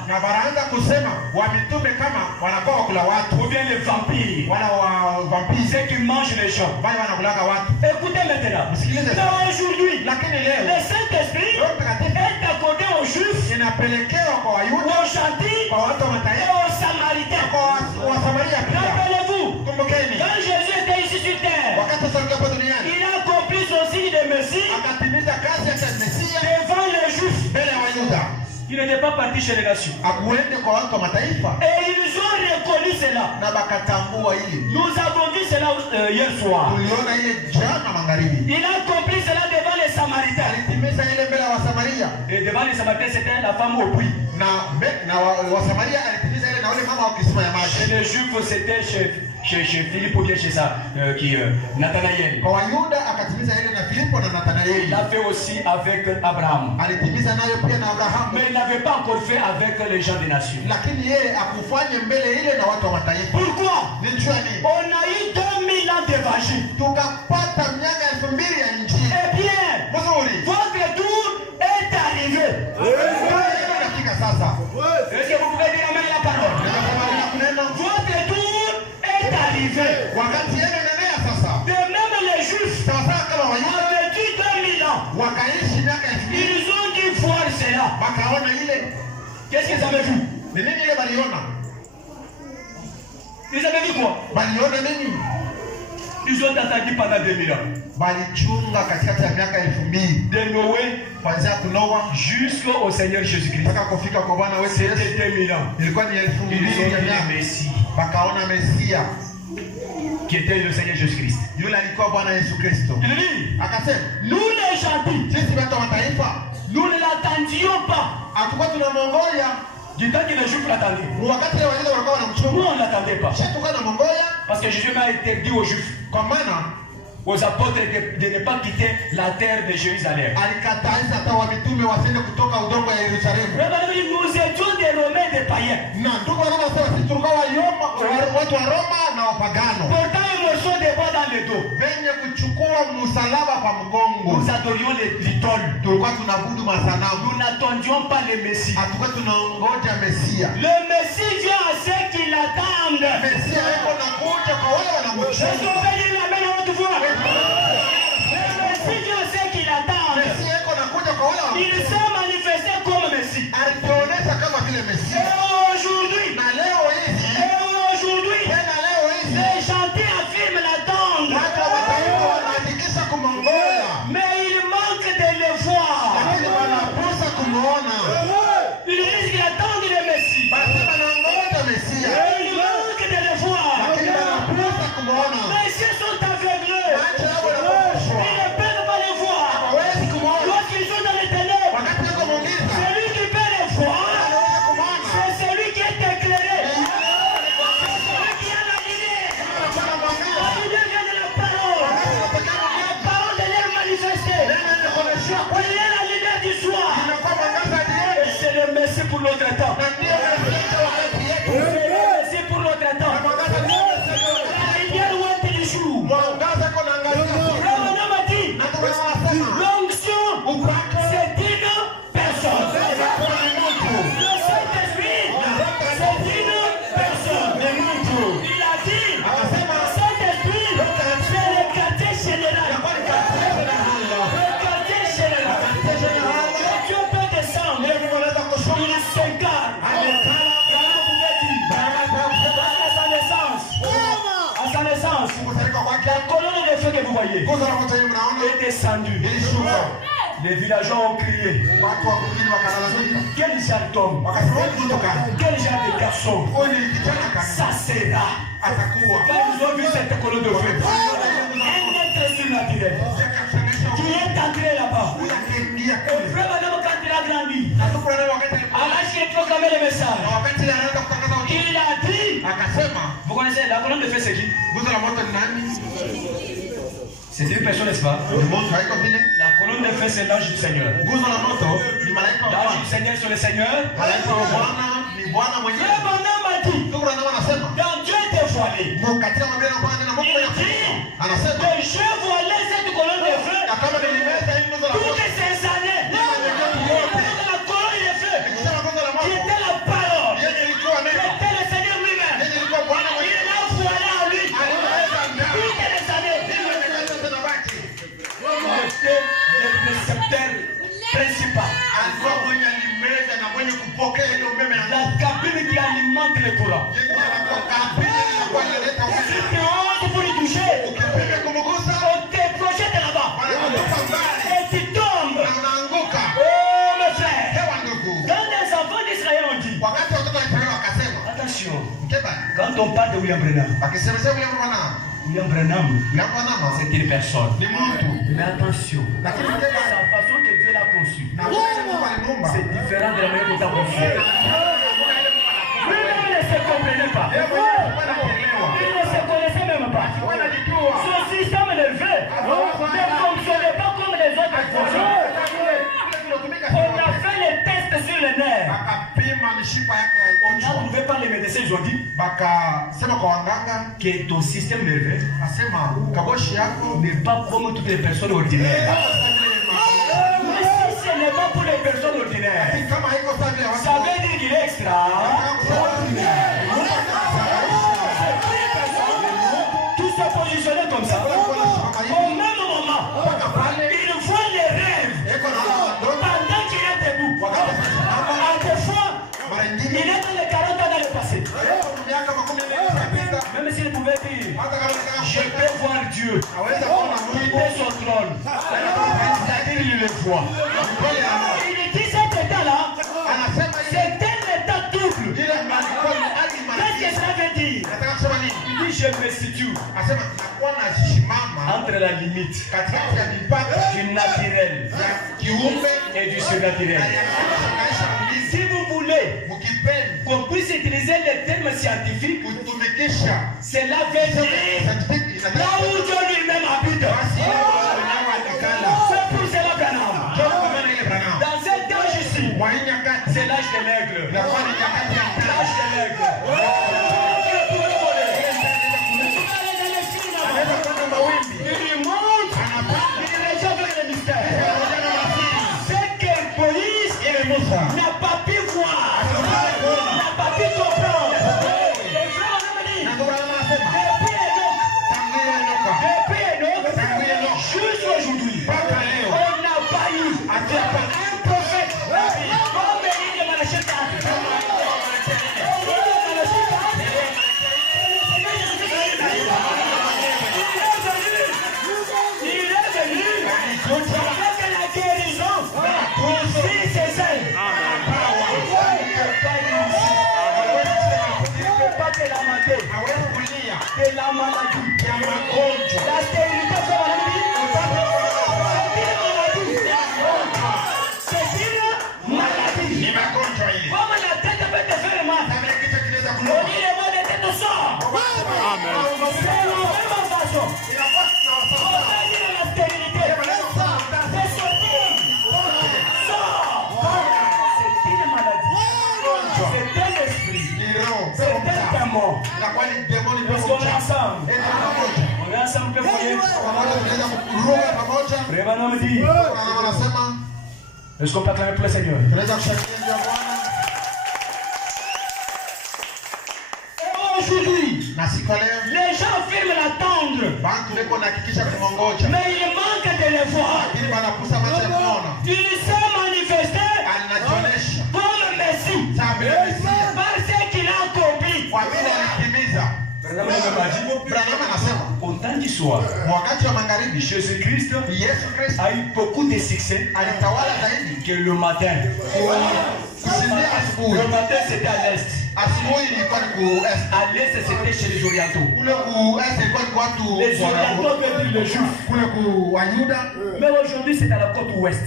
Ou bien les vampires. Ceux qui mangent les gens. Écoutez maintenant. Mais aujourd'hui, Le Saint-Esprit est accordé aux Juifs, aux gentils et aux Samaritains. Rappelez-vous, quand Jésus était ici sur terre, il a accompli son signe de Messie devant les Juifs. Il n'était pas parti chez les nations. Et ils ont reconnu cela. Nous avons vu cela hier soir. Il a accompli cela devant les Samaritains. Et devant les Samaritains, c'était la femme au puits. Chez les Juifs, c'était chez Philippe ou bien chez ça, Nathanaël. Il l'a fait aussi avec Abraham. Mais il n'avait pas encore fait avec les gens des nations. Pourquoi? On a eu 2000 ans d'évangile. Eh bien, votre tour est arrivé. Est-ce que vous pouvez dire amen la parole? Votre tour est arrivé. De même les Juifs avaient dit 2000 ans. Ils ont dû voir cela. Qu'est-ce qu'ils avaient vu? Ils avaient vu quoi? Ils ont attendu pendant 2000 ans. De Noé jusqu'au Seigneur Jésus-Christ. C'était 2000 ans. Ils ont vu le Messie, qui était le Seigneur Jésus-Christ. Il dit, nous les gentils, nous ne l'attendions pas. Du temps que les Juifs l'attendaient. Nous on ne l'attendait pas. Parce que Jésus m'a interdit aux Juifs, aux apôtres, de ne pas quitter la terre de Jérusalem. Nous étions des Romains, des païens. Pourtant, ils nous sont des bois dans le dos. Nous adorions l'idole. Nous n'attendions pas le Messie. Le Messie vient à ceux qui l'attendent. Est-ce qu'on peut dire amen à haute voix? Le Messie vient à ceux qui l'attendent. Il s'est manifesté comme Messie. Et aujourd'hui, les gentils affirment l'attendre. Mais il manque de le voir. Ils disent qu'ils attendent le Messie. Et il manque de le voir. Mais s'ils sont aveuglés, ils ne peuvent pas le voir. Lorsqu'ils sont dans les ténèbres, celui qui peut le voir, c'est celui qui est éclairé. C'est celui qui a la lumière. La lumière vient de la parole. La parole de l'air manifestée. Il y a la lumière du soir. Et c'est le Messie pour notre temps. C'est le Messie pour notre temps. La lumière où est le jour. Abraham a dit, l'onction, c'est une personne. Le Saint-Esprit, c'est une personne. Il a dit, le Saint-Esprit, c'est le quartier général. Le quartier général. Et Dieu peut descendre. Il s'incarne. À sa naissance, la colonne de feu que vous voyez est descendue. Les villageois ont crié. Quel genre d'homme, quel genre de garçon, ça sera. Quand ils ont vu cette colonne de feu, un être surnaturel qui est entré là-bas. Et frère madame, quand il a grandi, à l'âge qu'il proclamait le message, il a dit, vous connaissez la colonne de feu, c'est qui? C'est une personne, n'est-ce pas? La colonne de feu, c'est l'ange du Seigneur. L'ange du Seigneur sur le Seigneur. Le bonhomme a dit, quand Dieu était voilé, il dit que je voilais cette colonne de feu toutes ces années. La colonne de feu qui était la parole, qui était le Seigneur lui-même, il l'a voilé en lui toutes les années. Il était le précepteur. l'acteur principal. La cabine qui alimente le courant. Si tu oses pour y toucher, on te projette là-bas. Et tu tombes. Oh mes frères, quand les enfants d'Israël ont dit, attention, quand on parle de William Branham, c'est une personne. Mais attention, la façon que Dieu l'a conçu, c'est différent de la manière dont tu as conçu. Lui-même ne se comprenait pas. Il ne se connaissait même pas. Son système nerveux ne fonctionnait pas comme les autres fonctionnent. On a fait les tests sur les nerfs. On n'a trouvé pas les médecins, ils ont dit que ton système nerveux n'est pas comme toutes les personnes ordinaires. Mais si ce n'est pas pour les personnes ordinaires, ça veut dire qu'il est extraordinaire. Tout se positionner comme ça. Au même moment, il voit les rêves pendant qu'il est debout. À des fois, il est dans les 40 ans dans le passé. Même s'il pouvait dire, je peux voir Dieu, quitter son trône, c'est-à-dire il le voit. Il dit cet état-là, c'est un état double. Qu'est-ce que ça veut dire? Il dit, je me situe entre la limite du naturel et du surnaturel. Si vous voulez qu'on puisse utiliser les termes scientifiques, c'est la vérité. Là où Dieu lui-même habite. C'est pour cela Branham. Dans cet âge ici, c'est l'âge de l'aigle. L'âge de l'aigle. Il montre, il réserve le mystère. C'est que Moïse n'a pas pu voir, n'a pas pu comprendre. Les frères ont dit, depuis Enoch, jusqu'à aujourd'hui, on n'a pas eu un prophète comme Élie de Malachita. De la maladie, la stérilité, c'est une maladie. Comme la tête peut te faire mal, on dit les mots de tête au sort. C'est la même façon. On va dire la stérilité, c'est sortir. Sort. C'est une maladie. C'est un esprit. C'est un démon. Parce qu'on est ensemble. On est ensemble, que vous voyez. Prévenant me dit. Est-ce qu'on peut acclamer pour le Seigneur? Et aujourd'hui, les gens affirment l'attendre. Mais il manque de le voir. Il s'est manifesté comme le Messie. Par ce qu'il a accompli. Au temps du soir, Jésus-Christ a eu beaucoup de succès que le matin. Le matin c'était à l'est. À l'est c'était chez les orientaux. Les orientaux veulent dire les juifs. Mais aujourd'hui c'est à la côte ouest.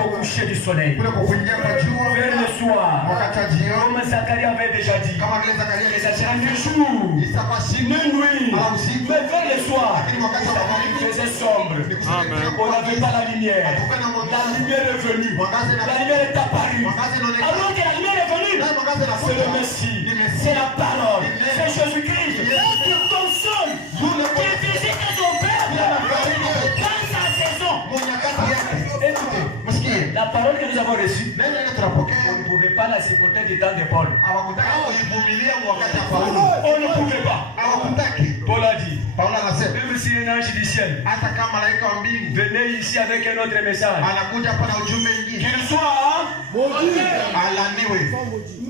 Au coucher du soleil. Vers le soir. Comme Zacharie avait déjà dit. Les Zacharie du jour. Une nuit. Mais vers le soir. Il faisait sombre. On n'avait pas la lumière. La lumière est venue. La lumière est apparue. Alors que la lumière est venue. C'est le Messie, c'est la parole, c'est Jésus-Christ qui console, qui visite son peuple dans sa saison. Écoutez, la parole que nous avons reçue, on ne pouvait pas la supporter du temps de Paul. On ne pouvait pas. Paul a dit, même si un ange du ciel venait ici avec un autre message, qu'il soit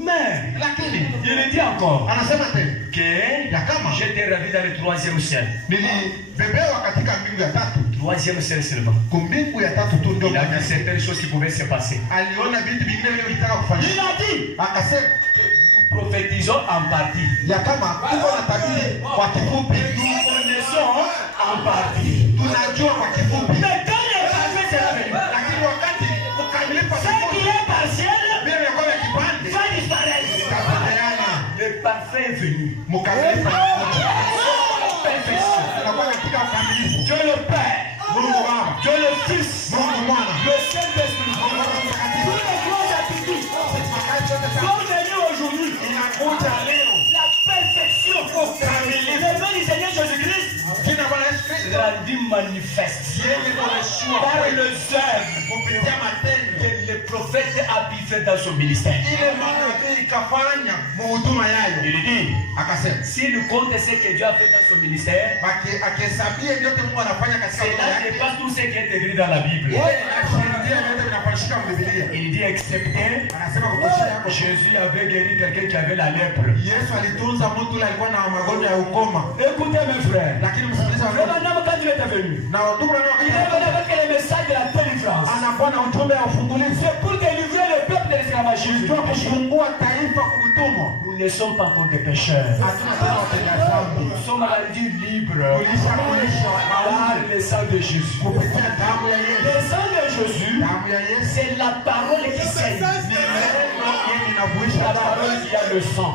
mais il dit encore que j'étais ravi dans le troisième ciel. Troisième ciel seulement. Il a vu certaines choses qui pouvaient se passer. Il a dit nous prophétisons en partie. Nous connaissons en partie. Mais quand le parfait sera venu, ce qui est partiel va disparaître. Le parfait est venu. Dieu le Père, Dieu le Fils, le Saint-Esprit, tous les grands attributs sont venus aujourd'hui. La perfection, le nom du Seigneur Jésus-Christ rendit manifeste par le zèle que le prophète a pu faire dans son ministère. Il dit, s'il compte ce que Dieu a fait dans son ministère, cela n'est pas tout ce qui est écrit dans la Bible. Il dit excepté Jésus avait guéri quelqu'un qui avait la lèpre. Écoutez mes frères, le madame quand il était venu, il est venu avec le message de la délivrance. C'est pour délivrer le peuple de l'esclavagisme. Nous ne sommes pas encore des pécheurs. Nous sommes rendus libres par le sang de Jésus. Le sang de Jésus, c'est la parole qui saigne. La parole qui a le sang.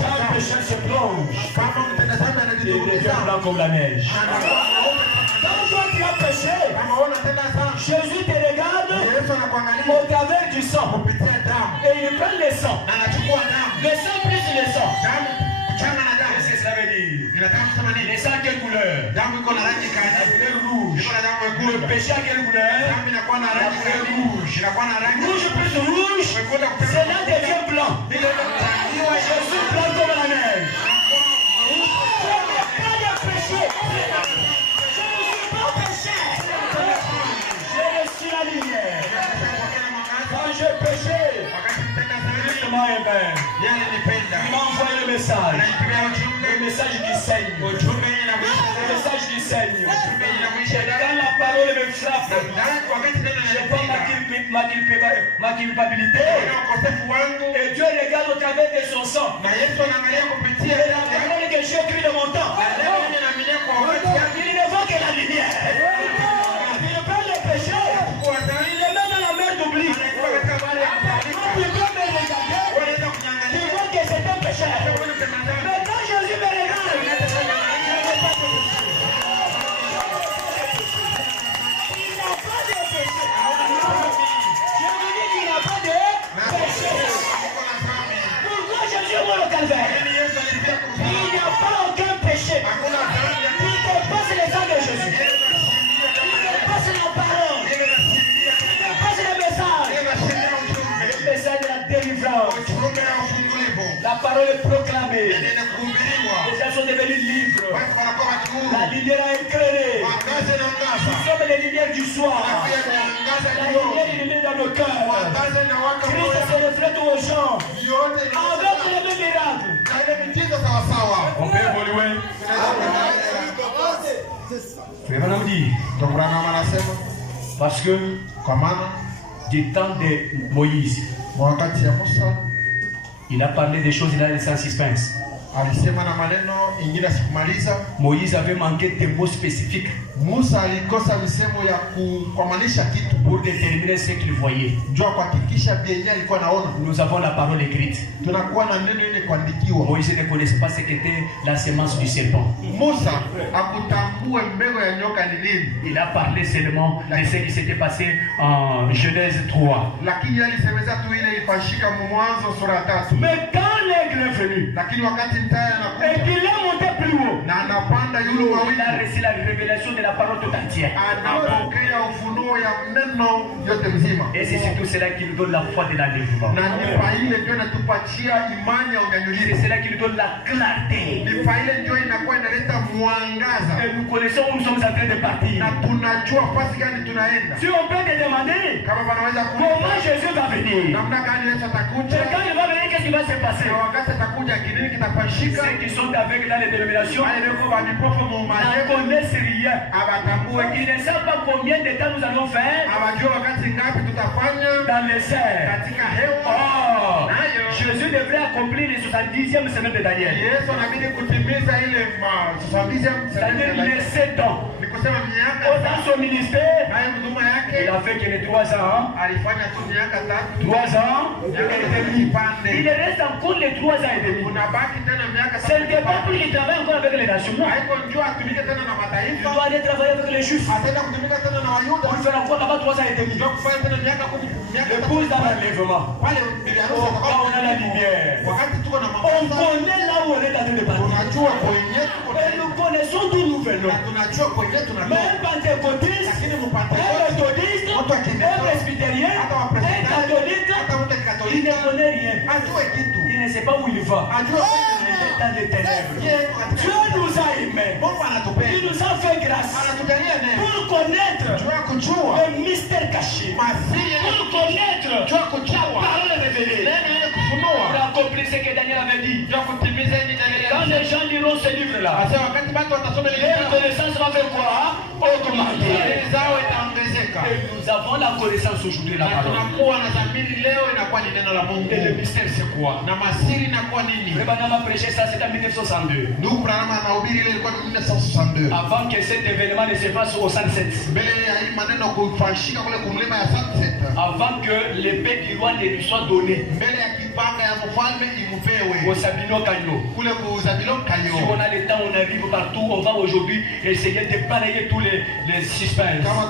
Quand le pécheur se plonge, il devient blanc comme la neige. Quand toi tu as péché, Jésus te regarde au travers du sang. Et il prend le sang. Le sang plus le sang. Qu'est-ce que cela veut dire? Le sang à quelle couleur? La couleur rouge. Le péché à quelle couleur? La couleur rouge. Rouge plus rouge, cela devient blanc. Jésus blanc comme la neige. Je n'ai pas de péché. Je ne suis pas péché. Je suis la lumière. Quand j'ai péché, il m'a aimé. Il m'a envoyé le message. Le message qui saigne. Le message qui saigne. Quand la parole me frappe, je prends ma culpabilité. Et Dieu regarde au travers de son sang. Et la parole que j'ai écrite de mon temps, il ne voit que la lumière. Il prend le péché, il le met dans la mer d'oubli. Il voit que c'est un péché. Mais quand Jésus me regarde, je n'ai pas de péché. Il n'a pas de péché. Je vous dis qu'il n'a pas de péché. Pourquoi Jésus est mort au calvaire? Il n'y a pas aucun péché qui dépasse le sang de Jésus. Qui dépasse la parole. Qui dépasse le message. Le message de la délivrance. La parole est proclamée. Les gens sont devenus libres. La lumière a éclairé. Nous sommes les lumières du soir. La lumière est dans nos cœurs. Christ se reflète aux gens. Avec les mêmes miracles. On peut évoluer. Parce que du temps de Moïse, il a parlé des choses, il a laissé en suspense. Moïse avait manqué de mots spécifiques pour déterminer ce qu'il voyait. Nous avons la parole écrite. Moïse ne connaissait pas ce qu'était la semence du serpent. Il a parlé seulement de ce qui s'était passé en Genèse 3. Mais quand l'aigle est venu et qu'il est monté plus haut, il a reçu la révélation de la parole tout entière. fungo ya neno yote mzima. Et c'est surtout cela qui nous donne la foi de l'enlèvement. Na nipa ile ndio inatupatia imani ya unyanyulizi. C'est cela qui nous donne la clarté. Nipa ile ndio inakuwa inaleta mwangaza. Et nous connaissons où nous sommes en train de partir. Na tunajua fasi gani tunaenda. Si on peut te demander kama wanaweza comment Jésus va venir. Namna gani Yesu atakuja? Quand il va venir, qu'est-ce qui va se passer? Na wakati atakuja kinini kitafanyika? Ceux qui sont avec dans les dénominations ne connaissent rien. Ils ne savent pas combien de temps nous allons faire dans les serres. Oh, Jésus devrait accomplir les 70e semaine de Daniel. C'est-à-dire les 7 ans. Dans son ministère, il a fait que les 3 ans. 3 ans et demi. Il reste encore les 3 ans et demi. Ce n'est pas plus qu'il travaille encore avec les nations. Il doit aller travailler avec les juifs. Il faire encore là-bas 3 ans et demi. L'épouse dans l'enlèvement. Quand on a la lumière, on connaît là où on est en train de partir. Et nous connaissons d'où nous venons. Mais un pentecôtiste, un méthodiste, un presbytérien, un catholique, il ne connaît rien. Il ne sait pas où il va. Il est dans les ténèbres. Dieu nous a aimés. Il nous a fait grâce pour connaître le mystère caché. Pour connaître la parole révélée. Pour accomplir ce que Daniel avait dit. Quand les gens liront ce livre-là, leur connaissance va faire quoi? Augmenter. Et nous avons la connaissance aujourd'hui de la parole. Et le mystère c'est quoi? Branham a prêché ça, c'est en 1962. Avant que cet événement ne se passe au 107. Avant que l'épée du roi ne lui soit donnée. Au Sabino Kanyo. Si on a le temps, on arrive partout, on va aujourd'hui essayer de balayer tous les suspens. Moi,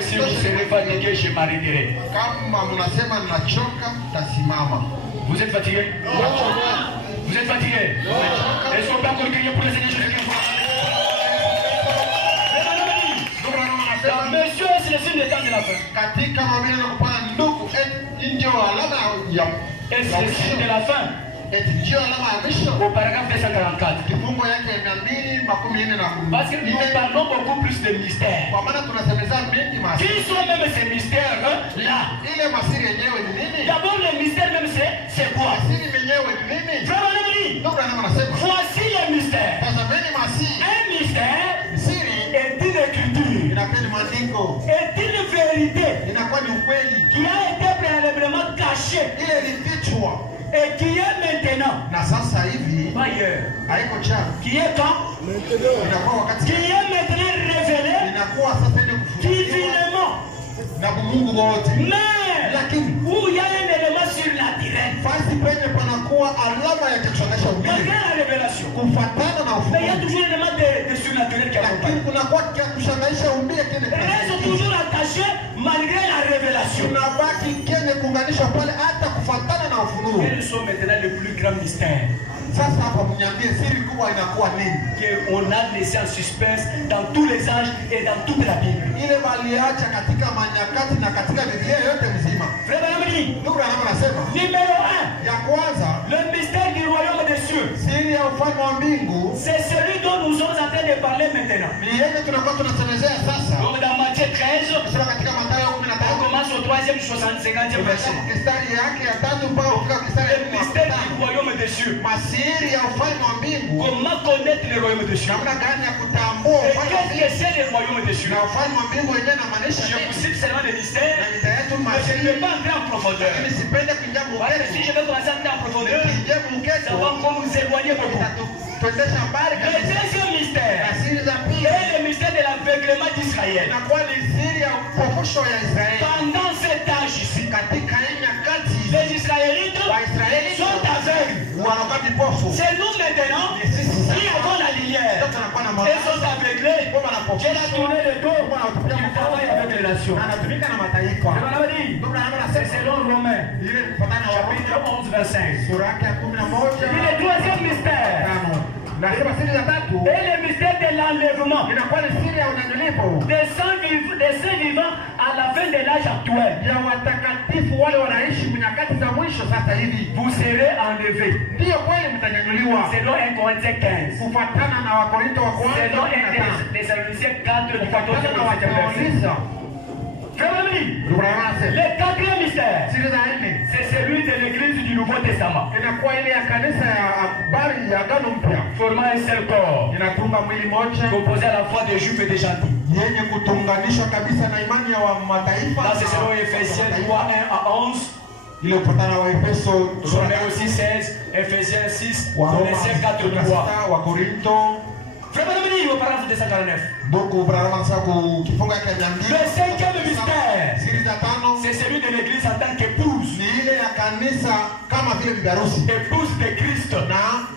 si vous serez fatigué, je m'arrêterai. Vous êtes fatigué? Vous êtes fatigué? Est-ce qu'on peut encore crier pour les Seigneur Jésus-Christ? Monsieur, c'est le signe des temps de la fin. Et c'est le signe de la fin. Au paragraphe 244. Parce que nous parlons beaucoup plus de mystères. Qui sont même ces mystères-là? D'abord, le mystère même c'est quoi? Voici le mystère. Un mystère est une écriture, est une vérité qui a été préalablement cachée et qui est maintenant ailleurs. Qui est quand? Qui est maintenant révélé divinement. Mais où il y a un élément surnaturel, malgré la révélation, mais il y a toujours un élément de surnaturel qui accompagne. Reste toujours attaché malgré la révélation. Quels sont maintenant les plus grands mystères qu'on a laissé en suspense dans tous les âges et dans toute la Bible? Numéro 1, le mystère du royaume des cieux. C'est celui dont nous sommes en train de parler maintenant. Donc dans Matthieu 13, on commence au 3e, 50e verset. Le mystère du royaume des cieux. Comment connaître le royaume des cieux? Et qu'est-ce que c'est le royaume des cieux? Je vous cite seulement les mystères, mais je ne vais pas entrer en profondeur. Parce que si je vais commencer à entrer en profondeur, ça va encore nous éloigner beaucoup. Le deuxième mystère est le mystère de l'aveuglement d'Israël. Pendant cet âge ici, les Israélites sont aveugles. C'est nous maintenant qui avons la lumière. Ils sont aveuglés. Dieu a tourné le dos. Il travaille avec les nations. C'est selon Romains, chapitre 11, verset 5. Et le troisième mystère, Et le mystère de l'enlèvement des saints vivants à la fin de l'âge actuel. Vous serez enlevés. Selon 1 Corinthiens 15. Selon 1 Thessaloniciens 4 du 14 au 17 verset. Le quatrième mystère, c'est celui de l'église du Nouveau Testament. Formant un seul corps, composé à la fois des juifs et des gentils. Là, c'est selon Ephésiens 3, 1 à 11. Romains aussi 16, Ephésiens 6, Colossiens 4, 3. Le cinquième mystère, c'est celui de l'église en tant qu'épouse. Épouse de Christ.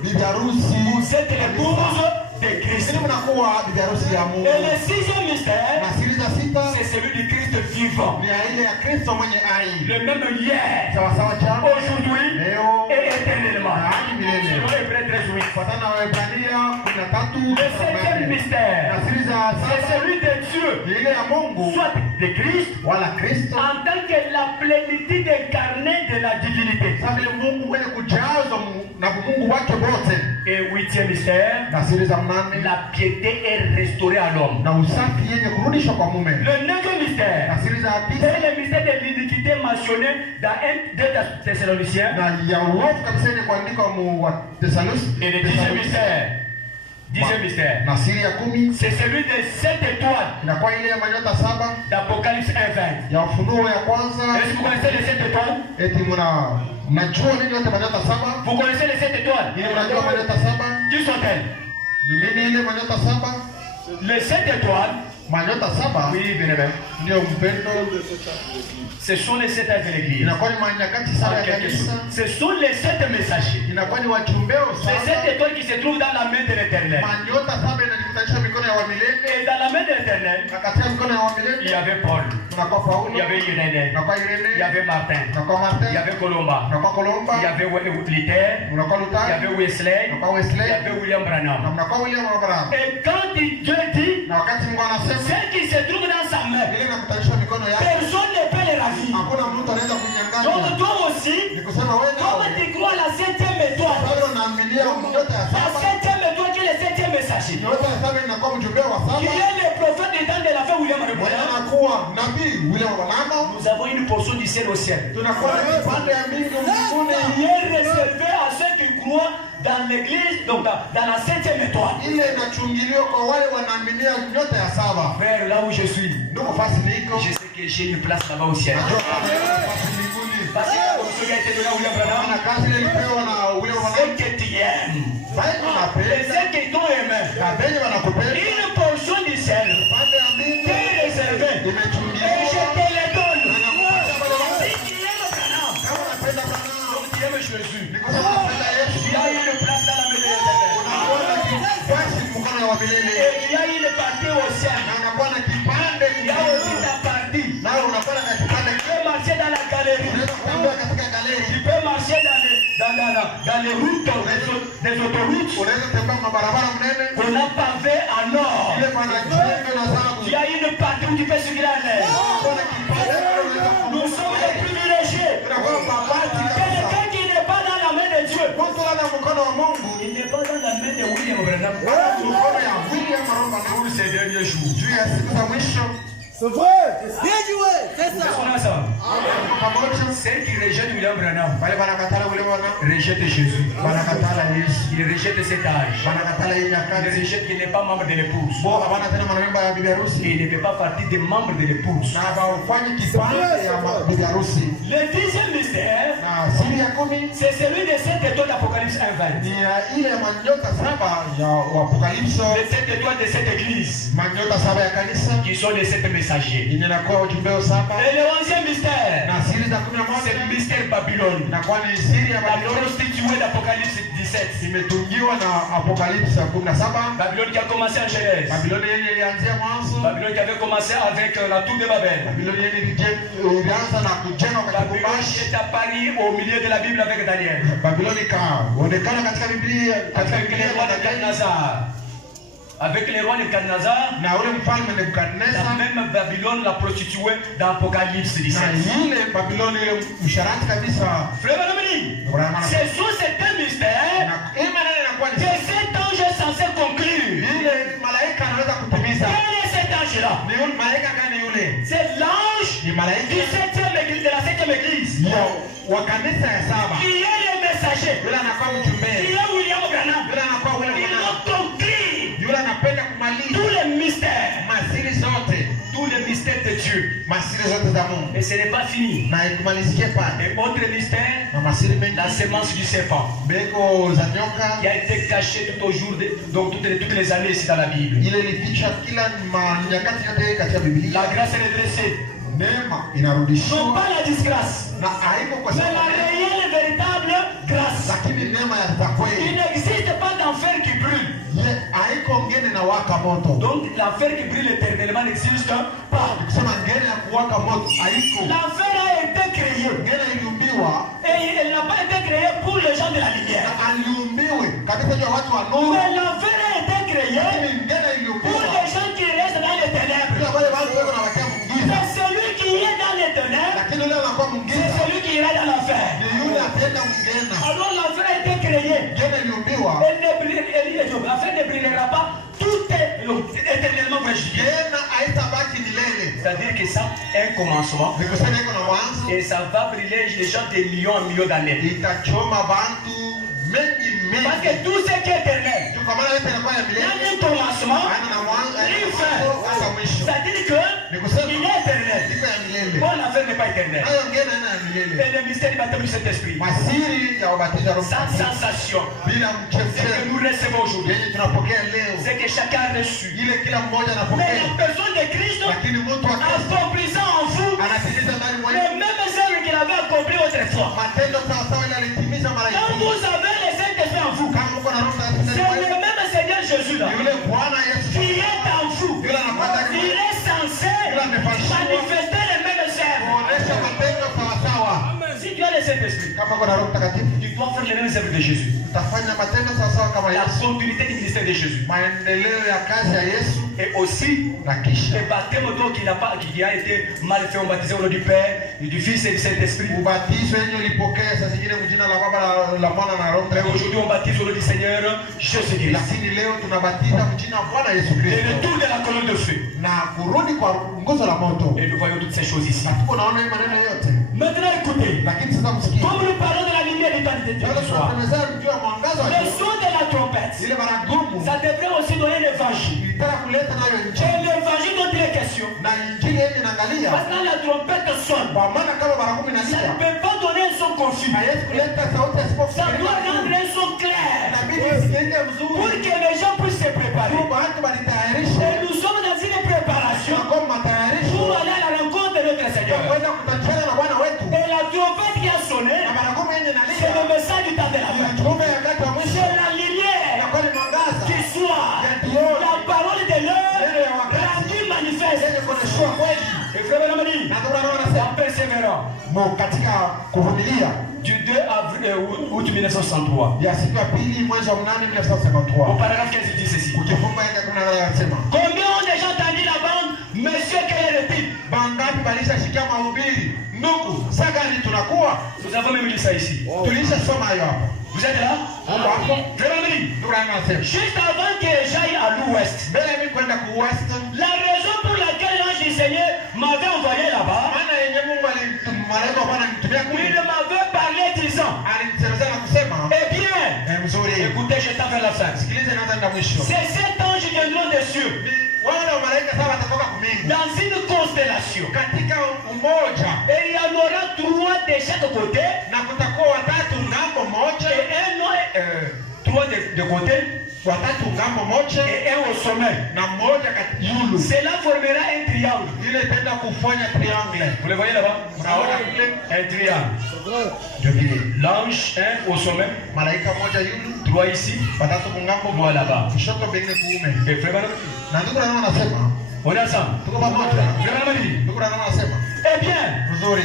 Vous êtes l'épouse de Christ. Et le sixième mystère, c'est celui du Christ vivant. Le même hier, aujourd'hui et éternellement. Le septième mystère, c'est celui de Dieu, soit de Christ, en tant que la plénitude incarnée de la divinité. Et huitième mystère, la piété est restaurée à l'homme. Le neuvième mystère, c'est le mystère de l'iniquité mentionné dans 1 Thessaloniciens. Et le dixième mystère, c'est celui des 7 étoiles d'Apocalypse 1:20. Est-ce que vous connaissez les 7 étoiles? Vous connaissez les 7 étoiles? Qui sont-elles? Les 7 étoiles. Oui, bien aimé. Ce sont les 7 âges de l'église. Ce sont les 7 messagers. Ces 7 étoiles qui se trouvent dans la main de l'Éternel. Et dans la main de l'Éternel, il y avait Paul, il y avait Irénée, il y avait Martin, il y avait Colomba, il y avait Luther, il y avait Wesley, il y avait William Branham. Et quand Dieu dit, ceux qui se trouvent dans sa main, personne ne peut les ravir. Donc toi aussi, comme tu crois à la 7e étoile, la 7e étoile qui est le 7e messager, qui est le prophète du temps de la fin William Branham, nous avons une portion du ciel au ciel. Il est réservé à ceux qui croient dans l'église, donc dans la 7e étoile. Frère, là où je suis, je sais que j'ai une place là-bas au ciel. Parce que ce qui a été donné à William Branham, c'est que tu aimes. Et ceux qui t'ont aimé, une portion du ciel t'est réservée. Et je te le donne. Si tu aimes Branham, donc tu aimes Jésus, il y a une place dans la maison de l'Éternel. Et il y a une partie au ciel. Il y a aussi ta partie. Tu peux marcher dans la galerie. Tu peux marcher dans les routes des autoroutes. On a pavé en or. Il y a une partie où tu peux suivre la l'air. Nous sommes les privilégiés. Quelqu'un qui n'est pas dans la main de Dieu, il n'est pas dans la main de William Branham. Pour ces derniers jours. C'est vrai! Bien joué! C'est ça! Ceux qui rejettent William Branham rejettent Jésus. Ils rejettent cet âge. Ils rejettent qu'il n'est pas membre de l'épouse. Il ne fait pas partie des membres de l'épouse. Le 10e mystère, c'est celui des 7 étoiles d'Apocalypse 1:20. Les 7 étoiles de cette église, qui sont les 7 messagers. yenye nakuwa ujumbe wa 7. Et le 11e mystère, Na siri za 11 c'est le mystère Babylone. inakuwa ni siri ya La Babiloni prostituée d'Apocalypse 17. imetungiwa na Apokalipsi 17. Babylone qui a commencé en Genèse. Babiloni yenye ilianzia mwanzo. Babylone qui avait commencé avec la tour de Babel. Babiloni yenye ilianza na kujenga katika Babylone Kubashi. est apparu au milieu de la Bible avec Daniel. Babiloni kaonekana katika Biblia katika Avec les Biblia rois de Nebuchadnezzar. Avec les rois de Nebuchadnezzar. na ule mfalme La Nebukadneza. même Babylone, la prostituée dans Apocalypse 17. Na ile Babiloni ile msharati kabisa. Frère Benamini, ce sont ces deux mystères Na imani inakuwa ni que cet ange est censé conclure. ile malaika anaweza kutimiza. Quel est cet ange-là? Ni yule malaika gani yule? C'est l'ange Ni du malaika 7e église, de la 7e église. wa kanisa ya 7. Qui est le messager? Yule anakuwa Qui mjumbe. est William Branham? Yule anakuwa Il William a Branham. conclu Yule anapenda kumaliza tous les mystères, masiri zote. tous les mystères de Dieu. Masiri zote za Mungu. Et ce n'est pas fini. Na ikumalizikie pale. Et autre mystère, Na masiri mengi. la sémence du serpent, Beko za nyoka. qui a été cachée tout au jour, donc toutes les années ici dans la Bible. Ile ilificha kila nyakati yote katika Biblia. La grâce est redressée. Neema Non inarudishwa pas la disgrâce, na haiko kwa mais la sababu réelle, véritable grâce. lakini neema ya kweli. Il n'existe pas d'enfer qui brûle. Haiko ngene na waka moto. Donc l'enfer qui brûle éternellement n'existe pas. Kusema ngene ya kuwaka moto haiko. L'enfer a été créé. Ngene iliumbiwa Et il n'a pas été créé pour les gens de la lumière. na aliumbiwe kabisa kwa watu wa nuru. Mais l'enfer a été créé Lakini ngene pour iliumbiwa les gens qui restent dans les ténèbres. bila wale watu wako na wakia mgiza. C'est celui qui est dans les ténèbres, Lakini yule anakuwa c'est mgiza celui qui ira dans l'enfer. ni yule atenda mgena. Alors l'enfer a été créé. Ngene iliumbiwa L'enfer ne brillera pas tout est éternellement végétal. ngena haitabaki milele. C'est-à-dire que ça a un commencement Ni kusema iko na mwanzo. et ça va briller les gens des millions en millions d'années. Itachoma bantu mengi Parce mengi. que tout ce qui est éternel, Kwa maana yote yanakuwa ya il y a milele. un commencement, Haina na mwanzo, haina une na fin. mwanzo, hata mwisho. C'est-à-dire que Ni kusema il est éternel. iko ya milele. Bon, l'enfer n'est pas éternel. Nayo ngene haina ya milele. Et le mystère du baptême du Saint-Esprit, Masiri ya ubatizo wa Roho sans Mtakatifu sensation, bila ce que mchezo nous recevons aujourd'hui, yenye tunapokea leo, c'est que chacun a reçu. ile kila mmoja Mais anapokea, la personne de Christ, lakini mtu wa Kristo accomplissant en vous anatimiza ndani mwa les mêmes œuvres qu'il avait accomplies autrefois. matendo sawa sawa ile alitimiza mara Quand nyingi. vous avez le Saint-Esprit en vous, Kama uko na Roho Mtakatifu c'est ndani le mwako, même Seigneur Jésus là, yule Bwana Yesu qui est en vous. yule anapata Il est censé manifester les mêmes œuvres. kuonesha matendo sawa sawa. Si tu as le Saint-Esprit, Kama uko na Roho Mtakatifu tu dois faire les mêmes œuvres de Jésus. utafanya matendo sawa sawa kama La Yesu. continuité du ministère de Jésus. Maendeleo ya kazi ya Yesu Et aussi, na kisha le baptême donc qui a été mal fait, on baptisé au nom du Père, et du Fils et du Saint-Esprit. ubatizo yenye ulipokea saa zingine mjina la Baba la Mwana na Roho Mais Mtakatifu. aujourd'hui, on baptise au nom du Seigneur Jésus-Christ. Lakini leo tunabatiza mjina wa Bwana Yesu Et Kristo le tour de la colonne de feu. na kurudi kwa nguzo la moto. Et nous voyons toutes ces choses ici. Na tuko naona hii maneno yote, Maintenant, écoutez. lakini sasa msikie, Comme nous parlons de la lumière du temps de Dieu leo ce soir, tunasemezana juu ya mwangaza wa le Yesu. son de la trompette, Ile baragumu ça devrait aussi donner l'évangile. ilitaka kuleta nayo Et injili l'évangile dont il est question. na injili yenye inaangalia, Parce que quand la trompette sonne, kwa maana kama baragumu ça ne inalia peut pas donner un son confus. haiwezi kuleta sauti Ça asipofikiria. doit rendre un son clair Inabidi isikike pour vizuri, que les gens puissent se préparer. tu watu walitayarisha Et nous sommes dans une préparation kwa matayarisho pour aller à la rencontre de notre Seigneur. kwenda kutachana na Bwana wetu. Et la trompette qui a sonné, Na baragumu yenye c'est inalia le message du temps de la ni fin. ujumbe ya wakati wa mwisho, C'est la lumière inakuwa ni mwangaza qui soit la parole de l'heure rendue manifeste. yenye kuoneshwa kweli. Et frère Benamani, Na ndio maana wanasema en persévérant, katika kuvumilia du 2 août 1963, ya siku ya pili mwezi wa 8 au 1953, paragraphe 15, il dit ceci. ukifunga ile kuna anasema Combien ont déjà entendu la bande, monsieur, quel est le titre? bangapi balishashikia mahubiri ndugu, sagani tunakuwa Nous avons même lu ça ici. tulishasoma hayo hapa. Vous êtes là? Mungu hapo Frère Benamani, ndio anasema juste avant que j'aille à l'ouest, mbele mimi kwenda ku west, la raison pour laquelle l'ange du Seigneur m'avait envoyé là-bas, maana yenye Mungu alimalaika Bwana alimtumia il kule, m'avait parlé disant, alimsemezana na kusema eh bien, mzuri, écoutez, je t'en vers la fin. sikilize naanza ndio mwisho. C'est cet ange viendront des cieux, Wale wa malaika sasa watatoka kumingi dans une constellation. katika umoja, Et il y en aura 3 de chaque côté, na kutakuwa watatu ngambo moja et un autre, 3 de côté, watatu ngambo moja et un au sommet. na moja kati yulu. Cela formera un triangle. Ile tenda kufanya triangle. Vous le voyez là-bas? Un triangle. Ndio vile. L'ange, un au sommet. Malaika moja yulu. 3 ici. Watatu ngambo Moi là-bas. kushoto bengine kuume. Et frère, Na ndugu na mama anasema, on est ensemble. tuko pamoja. Frère, Ndugu na mama anasema, eh bien, nzuri.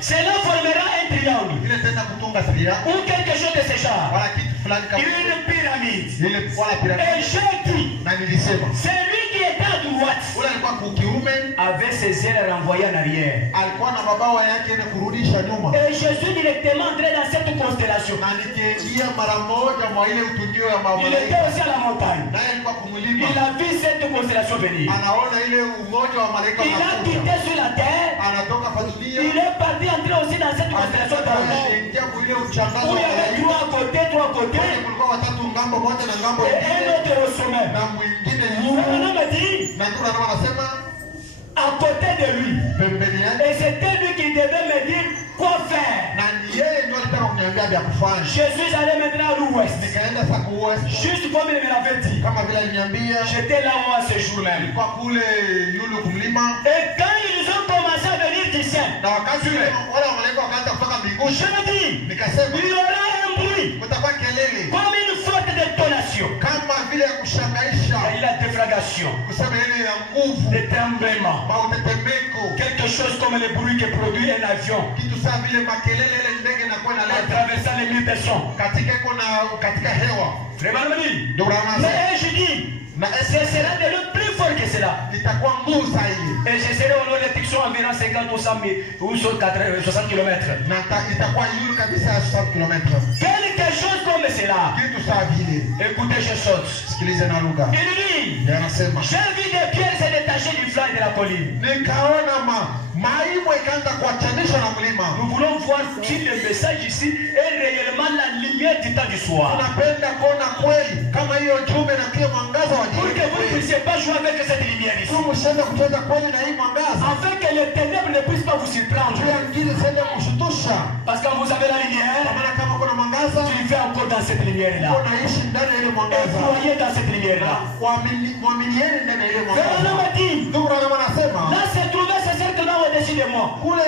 cela formera un triangle. Ile tenda kutunga triangle. Ou quelque chose de ce genre. Wala kitu fulani kama Une pyramide. ile wala Et piramidi. j'ai dit, Na nilisema, celui qui était à droite ule alikuwa kukiume, avait ses ailes renvoyées en arrière. alikuwa na mabawa yake ile kurudisha nyuma. Et je suis directement entré dans cette constellation. Na nikiingia mara moja mwa ile utungio ya Il malaika. était aussi à la montagne. Naye alikuwa kumulima. Il a vu cette constellation venir. Anaona ile umoja wa malaika Il a unakuja. quitté sur la terre. Anatoka pa dunia. Il est parti entrer aussi dans cette constellation d'ange. Anaingia kwa ile uchangazo Où il wa y avait malaika. trois côtés. Kulikuwa watatu ngambo moja na ngambo Et un nyingine. autre au sommet. Na mwingine Le yule. bonhomme me dit, Na ndio anasema à côté de lui. pembeni yake. Et c'était lui qui devait me dire quoi faire. Na ni yeye ndio alitaka kuniambia vya kufanya. Je suis allé maintenant à l'ouest. Nikaenda Sakuwest. Juste comme il me l'avait dit. Kama vile aliniambia. J'étais là moi ce jour-là. Kwa kule yule kumlima. Et quand ils ont commencé à venir du ciel, Na wakati ule wale malaika wakaanza kutoka mbinguni. je me dis, Nikasema il y aura un bruit kutakuwa kelele comme une forte détonation. kama vile ya kushangaisha. Il y a la déflagration, Kusema ile ya nguvu. le tremblement, Mautetemeko. quelque chose comme le bruit que produit un avion Kitu saa vile makelele ile ndege inakuwa en inaleta traversant les mille personnes. katika hewa. Vraiment me dit. Ndio Brahma Mais je dis, na ce sera de l'autre plus fort que cela. itakuwa nguvu zaidi. Et je serai au nord de Tixon environ 50 ou 100 ou 60 km. Na itakuwa yule kabisa ya 60 km. Quelque chose comme cela. Kitu saa vile. Écoutez, je saute. Sikilize na lugha. Il dit, Yanasema j'ai vu des pierres se détacher du flanc de la colline. nikaona maimo ikaanza kuachanishwa na mlima. Nous voulons voir si le message ici est réellement la lumière du temps du soir. Tunapenda kuona kweli kama hiyo jumbe na pia mwangaza wa Pour que vous ne puissiez pas jouer avec cette lumière ici. Mshende kucheza kweli na hii mwangaza. Afin que les ténèbres ne puissent pas vous surprendre. Pia ngine sende kushutusha. Parce que vous avez la lumière, Kwa maana kama kuna mwangaza, tu vis encore dans cette lumière-là. unaishi ndani ya ile Et mwangaza. croyez dans cette lumière-là. Mwaminieni ndani ya ile Frère mwangaza. Branham a dit, Ndugu Branham anasema là se trouvait ce cercle-là au-dessus de moi, kule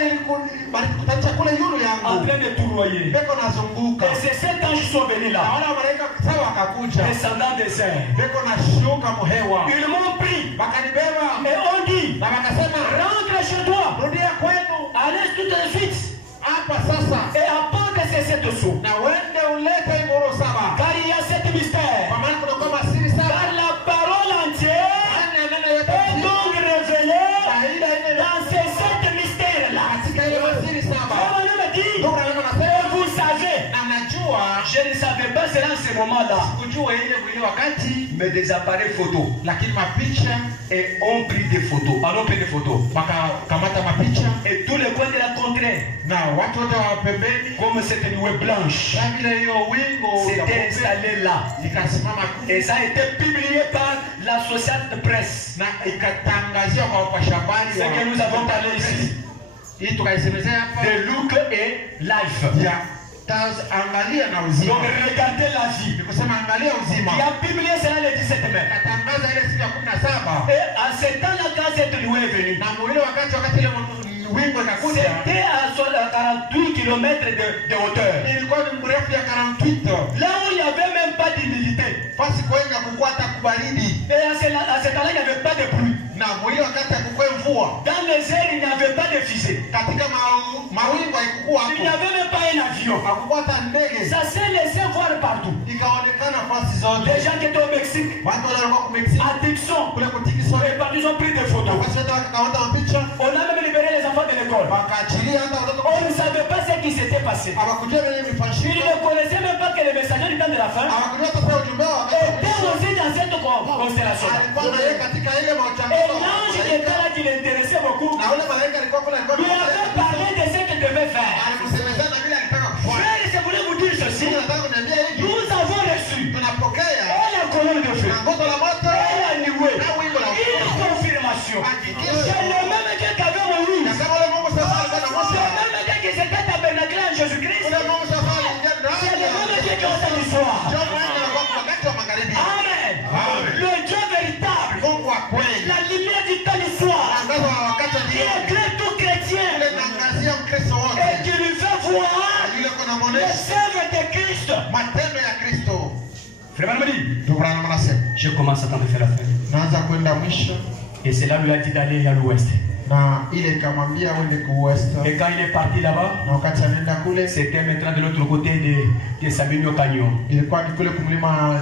balikutanisha kule yulu en yangu. train de tournoyer. Beko nazunguka. Et ces 7 anges sont venus Na là, wale malaika sawa wakakuja. descendant des airs. Beko nashuka muhewa. Ils m'ont pris Wakanibeba et ont dit, na wakasema rentre chez toi, rudia kwenu allez tout de suite hapa sasa et apporte ces 7 sceaux. na wende ulete ngoro saba. Car il y a 7 mystères. Kwa maana kuna kama siri saba. Car la parole entière Ndani ya neno yote est donc révélée faida ile dans ces 7 mystères-là. katika ile masiri saba. Frère me dit, Ndugu Branham anasema et vous savez, anajua je ne savais pas cela en ce moment-là, kujua ile mwili wakati mais des appareils photo lakini mapicha et ont pris des photos. Allons pris des photos. wakakamata mapicha Et tous les coins de la contrée, na watu wote wa pembeni comme cette nuée blanche, na vile hiyo wingo s'était installé là. ikasimama Et ça a été publié par l'association de presse. na ikatangaziwa kwa wapasha habari Ce que nous avons parlé ici, hii tukaisemezea hapa de Luc et Life. ya angalia na Donc uzima. regardez la vie. Ni kusema angalia uzima. Qui a publié cela le 17 mai. Katangaza ile siku ya 17. Et en ce temps-là, quand cette nuée est venue, Na mwile wakati ile wingo ikakuja c'était à 48 km de hauteur. ilikuwa ni mrefu ya 48. Là où il n'y avait même pas d'humidité. Fasi kwenye kukwata kubaridi. Et à ce temps-là, il n'y avait pas de pluie. Na mwile wakati akukwe mvua. Dans les airs, il n'y avait pas de fusée. Katika mawingu haikuwa Il n'y hapo. avait même pas un avion. Hakukwata ndege. Ça s'est laissé voir partout. Ikaonekana fasi zote. Les gens qui étaient au Mexique, Watu wale walikuwa ku Mexico. à Dixon, Kule kutikiswa. et partout, ils ont pris des photos. Fasi wote wakakamata mapicha. On a même libéré les enfants de l'école. Wakaachilia hata watoto. On ne savait pas ce qui s'était passé. Hawakujua vile Ils mifashio. ne connaissaient même pas que le messager du temps de la fin Hawakujua hata sasa ujumbe wao. était aussi dans cette constellation. Alikuwa na yeye katika ile Et mauchangazo. l'ange qui était là, qui l'intéressait beaucoup, Na ule malaika alikuwa kule alikuwa lui avait parlé de ce qu'il devait faire. alisemezana vile alitaka kufanya. Frère, je voulais vous dire ceci. Sisi nataka kuniambia hivi. Nous avons reçu Tunapokea et la colonne de feu na ngozo la moto et la nuée. na wingo la Une moto. confirmation. Hakikisho. C'est le même Dieu qui avait Moïse. Na kama ule Mungu sasa alikuwa na C'est Musa. le même Dieu qui s'était tabernaclé en Jésus-Christ. Ule Mungu sasa aliingia C'est le ndani. même Dieu qui a entendu l'histoire. John Wayne anakuwa dit, Ndugu Branham anasema, je commence à t'en faire la fin. naanza kwenda mwisho, Et c'est là lui a dit d'aller à l'ouest. na ile ikamwambia uende ku west. Et quand il est parti là-bas, Na wakati anaenda kule, c'était maintenant de l'autre côté de Sabino Canyon. ilikuwa ni kule kumlima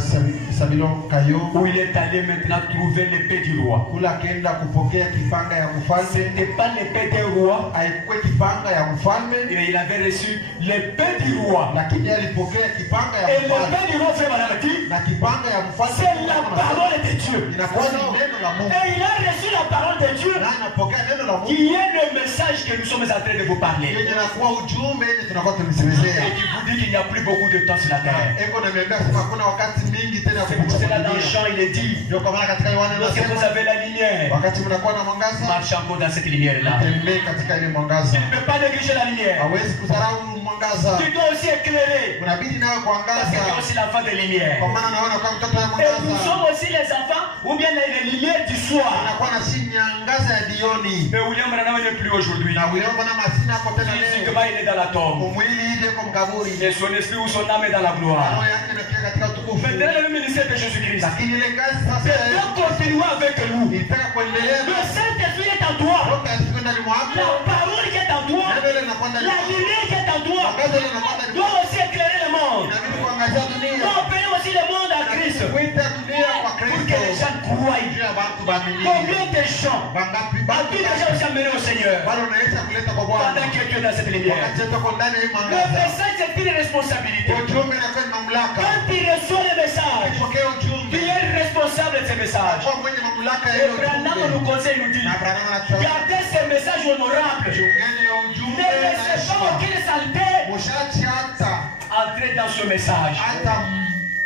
Sabilo Kayo, Où il est allé maintenant trouver l'épée du roi. kula akaenda kupokea kipanga ya mfalme. C'était pas l'épée des rois, Haikuwa kipanga ya mfalme, mais il avait reçu l'épée du roi. lakini alipokea kipanga Et ya mfalme. l'épée du roi, frère Madame dit, Na kipanga ya mfalme c'est la parole de Dieu. inakuwa ni neno la Mungu. Et il a reçu la parole de Dieu, Na anapokea neno la Mungu, qui est le message que nous sommes en train de vous parler. yenye inakuwa ujumbe yenye tunakuwa tumesemezea. Et qui vous dit qu'il n'y a plus beaucoup de temps sur la terre. Eko na niambia sema hakuna wakati mingi tena ya C'est pour cela dans kukuja. Jean il est dit, Ndio kwa maana katika Yohana lorsque vous anasema avez la lumière, wakati mnakuwa na mwangaza, marchez encore dans cette lumière-là. tembee katika ile Tu mwangaza. ne peux pas négliger la lumière. Hawezi kudharau mwangaza. Tu dois aussi éclairer. Unabidi nawe Parce que tu es kuangaza. aussi l'enfant de lumière. Kwa maana naona kwa mtoto wa Et nous mwangaza. sommes aussi les enfants ou bien les lumières du soir. Anakuwa na si nyangaza ya jioni. Mais William Branham n'est plus aujourd'hui. Na William bwana masina hapo tena leo. Physiquement, il est dans la tombe. Mwili ile kwa mkaburi. Et son esprit ou son âme est dans la Roho gloire. yake inafikia katika utukufu. Maintenant, le ministère de Jésus-Christ. Lakini ile kazi sasa C'est de continuer avec nous. ilitaka kuendelea. Le Saint-Esprit est en toi. Roho ya ndani mwako. La parole qui est en toi. Neno ile inakuwa ndani La mwako. lumière qui est en toi. Mwangaza ile inakuwa ndani Doit mwako. aussi éclairer le monde. Inabidi kuangazia dunia. Doit opérer aussi le monde à Christ. Kuita dunia kwa Pour que les Kristo. gens croient. Juu ya watu baamini. Combien de gens Bangapi as-tu déjà aussi amené au Seigneur bado unaweza kuleta kwa Bwana. pendant que tu es dans cette lumière? Wakati tuko ndani ya hii Le mwangaza. message, c'est une responsabilité. Ujumbe unakuwa ni mamlaka. Quand tu reçois le message, Ukipokea tu ujumbe, es responsable de ce message. kwa mwenye mamlaka ya Et ile Branham nous ujumbe. conseille, nous dit, Na Branham anatuambia gardez ce message honorable. chungeni ya Ne ujumbe na laissez pas heshima. aucune saleté Mushachi hata entrer dans ce message. hata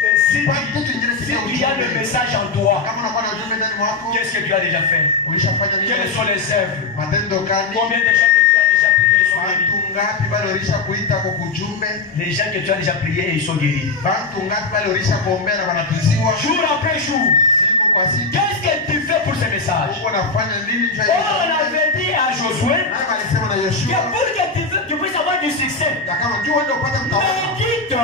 Et si tu as le message en toi, kama unakuwa na ujumbe ndani mwako, qu'est-ce que tu as déjà fait? ulishafanya nini? Quelles sont les œuvres? Matendo gani? Combien de gens que tu as déjà prié, ils sont guéris? Bantu ngapi bado ulisha kuita kwa kujumbe? Les gens que tu as déjà prié et ils sont guéris. Bantu ngapi bado ulisha kuombea na wanatuziwa? Jour après jour, Siku kwa siku. qu'est-ce que tu fais pour ce message? Uko unafanya nini juu ya Oh, hiyo? on avait dit à Josué Nani alisema na que Yoshua? pour que tu puisses avoir du succès, Na kama juu wewe upate mtawala. médite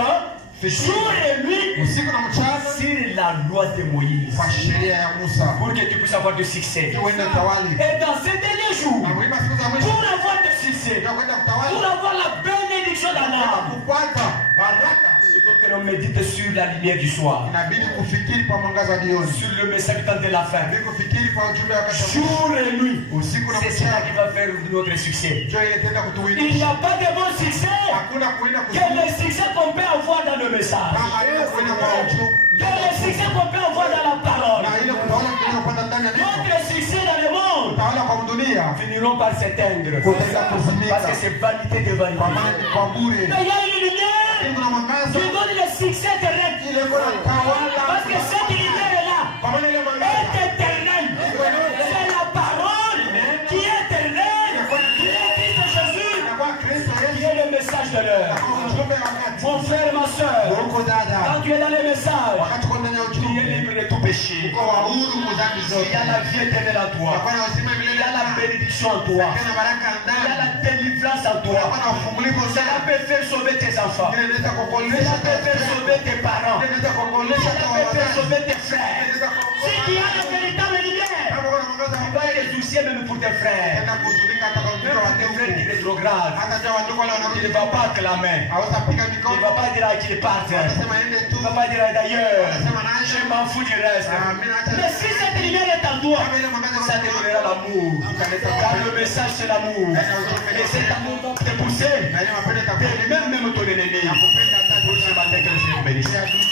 jour et nuit Usiku na mchana sur la loi de Moïse kwa sheria ya Musa. pour que tu puisses avoir du succès. Ndio uende utawali. Et dans ces derniers jours, Na muhimu siku za mwisho pour avoir du succès, ndio kwenda pour utawali. avoir la bénédiction d'Allah, Kupata baraka. il faut que l'on médite sur la lumière du soir, Inabidi kufikiri kwa mwangaza wa jioni. sur le message du temps de la fin, Inabidi kufikiri kwa ujumbe wa wakati wa mwisho. jour et nuit. Usiku na C'est cela qui mchana. va faire notre succès. Ndio ile tenda Il n'y kutuwinda. a pas de bon succès Hakuna kuenda que kusiku. le succès qu'on peut avoir dans le message, Kama ile kuenda kwa ujumbe. que le succès qu'on peut avoir dans la parole. Na ile kutawala kile kupata ndani ya neno. Notre succès dans le monde Utawala kwa dunia. finiront par s'éteindre. Kutaenda kuzimika. Parce que c'est vanité de Kwa vanité. maana kwa bure. Mais il y a une lumière Kuna mwangaza. qui donne le succès terrestre. Ile kuna tawala. Parce que cette lumière-là Kwa maana ile mwangaza. est éternelle. C'est la parole qui est éternelle, qui est Christ Jésus, Kwa Kristo qui Yesu. est le message de l'heure. Kwa ujumbe wa wakati. Mon frère, ma soeur, Uko dada. quand tu es dans le message, Wakati uko ndani ya tu es ujumbe. libre de tout péché. Uko wa huru kwa dhambi Il zote. y a la vie éternelle en toi. Unakuwa na uzima Il milele y a la bénédiction en toi. Kuna baraka Il y a ndani. la délivrance en toi. Unakuwa na ufunguliko Cela sana. peut faire sauver tes enfants. Ile inaweza Cela kukuonesha peut faire sauver tes parents. Ile inaweza kukuonesha Cela kwa peut faire wazazi. sauver tes frères. Inaweza Si tu kukuonesha. as la véritable lumière, Kama kuna mwangaza tu mbaya, vas te soucier même pour tes frères. tena kuzunika hata kwa mtoto Même wa pour tes frères qui ndugu. rétrogradent. Hata kwa ndugu wale Il wanarudi ne va pas acclamer. haweza piga Il ne mikono. va pas dire qu'il parte. Il Atasema ende tu. ne va pas dire d'ailleurs. Atasema naye. Je m'en fous du reste. Mimi naacha. Mais si cette lumière est en toi, Kama ile mwangaza ça te donnera l'amour. Car le message c'est l'amour. Et cet amour va te pousser. na ile mapendo Et même ton ennemi. Pour ce matin que le Seigneur bénisse.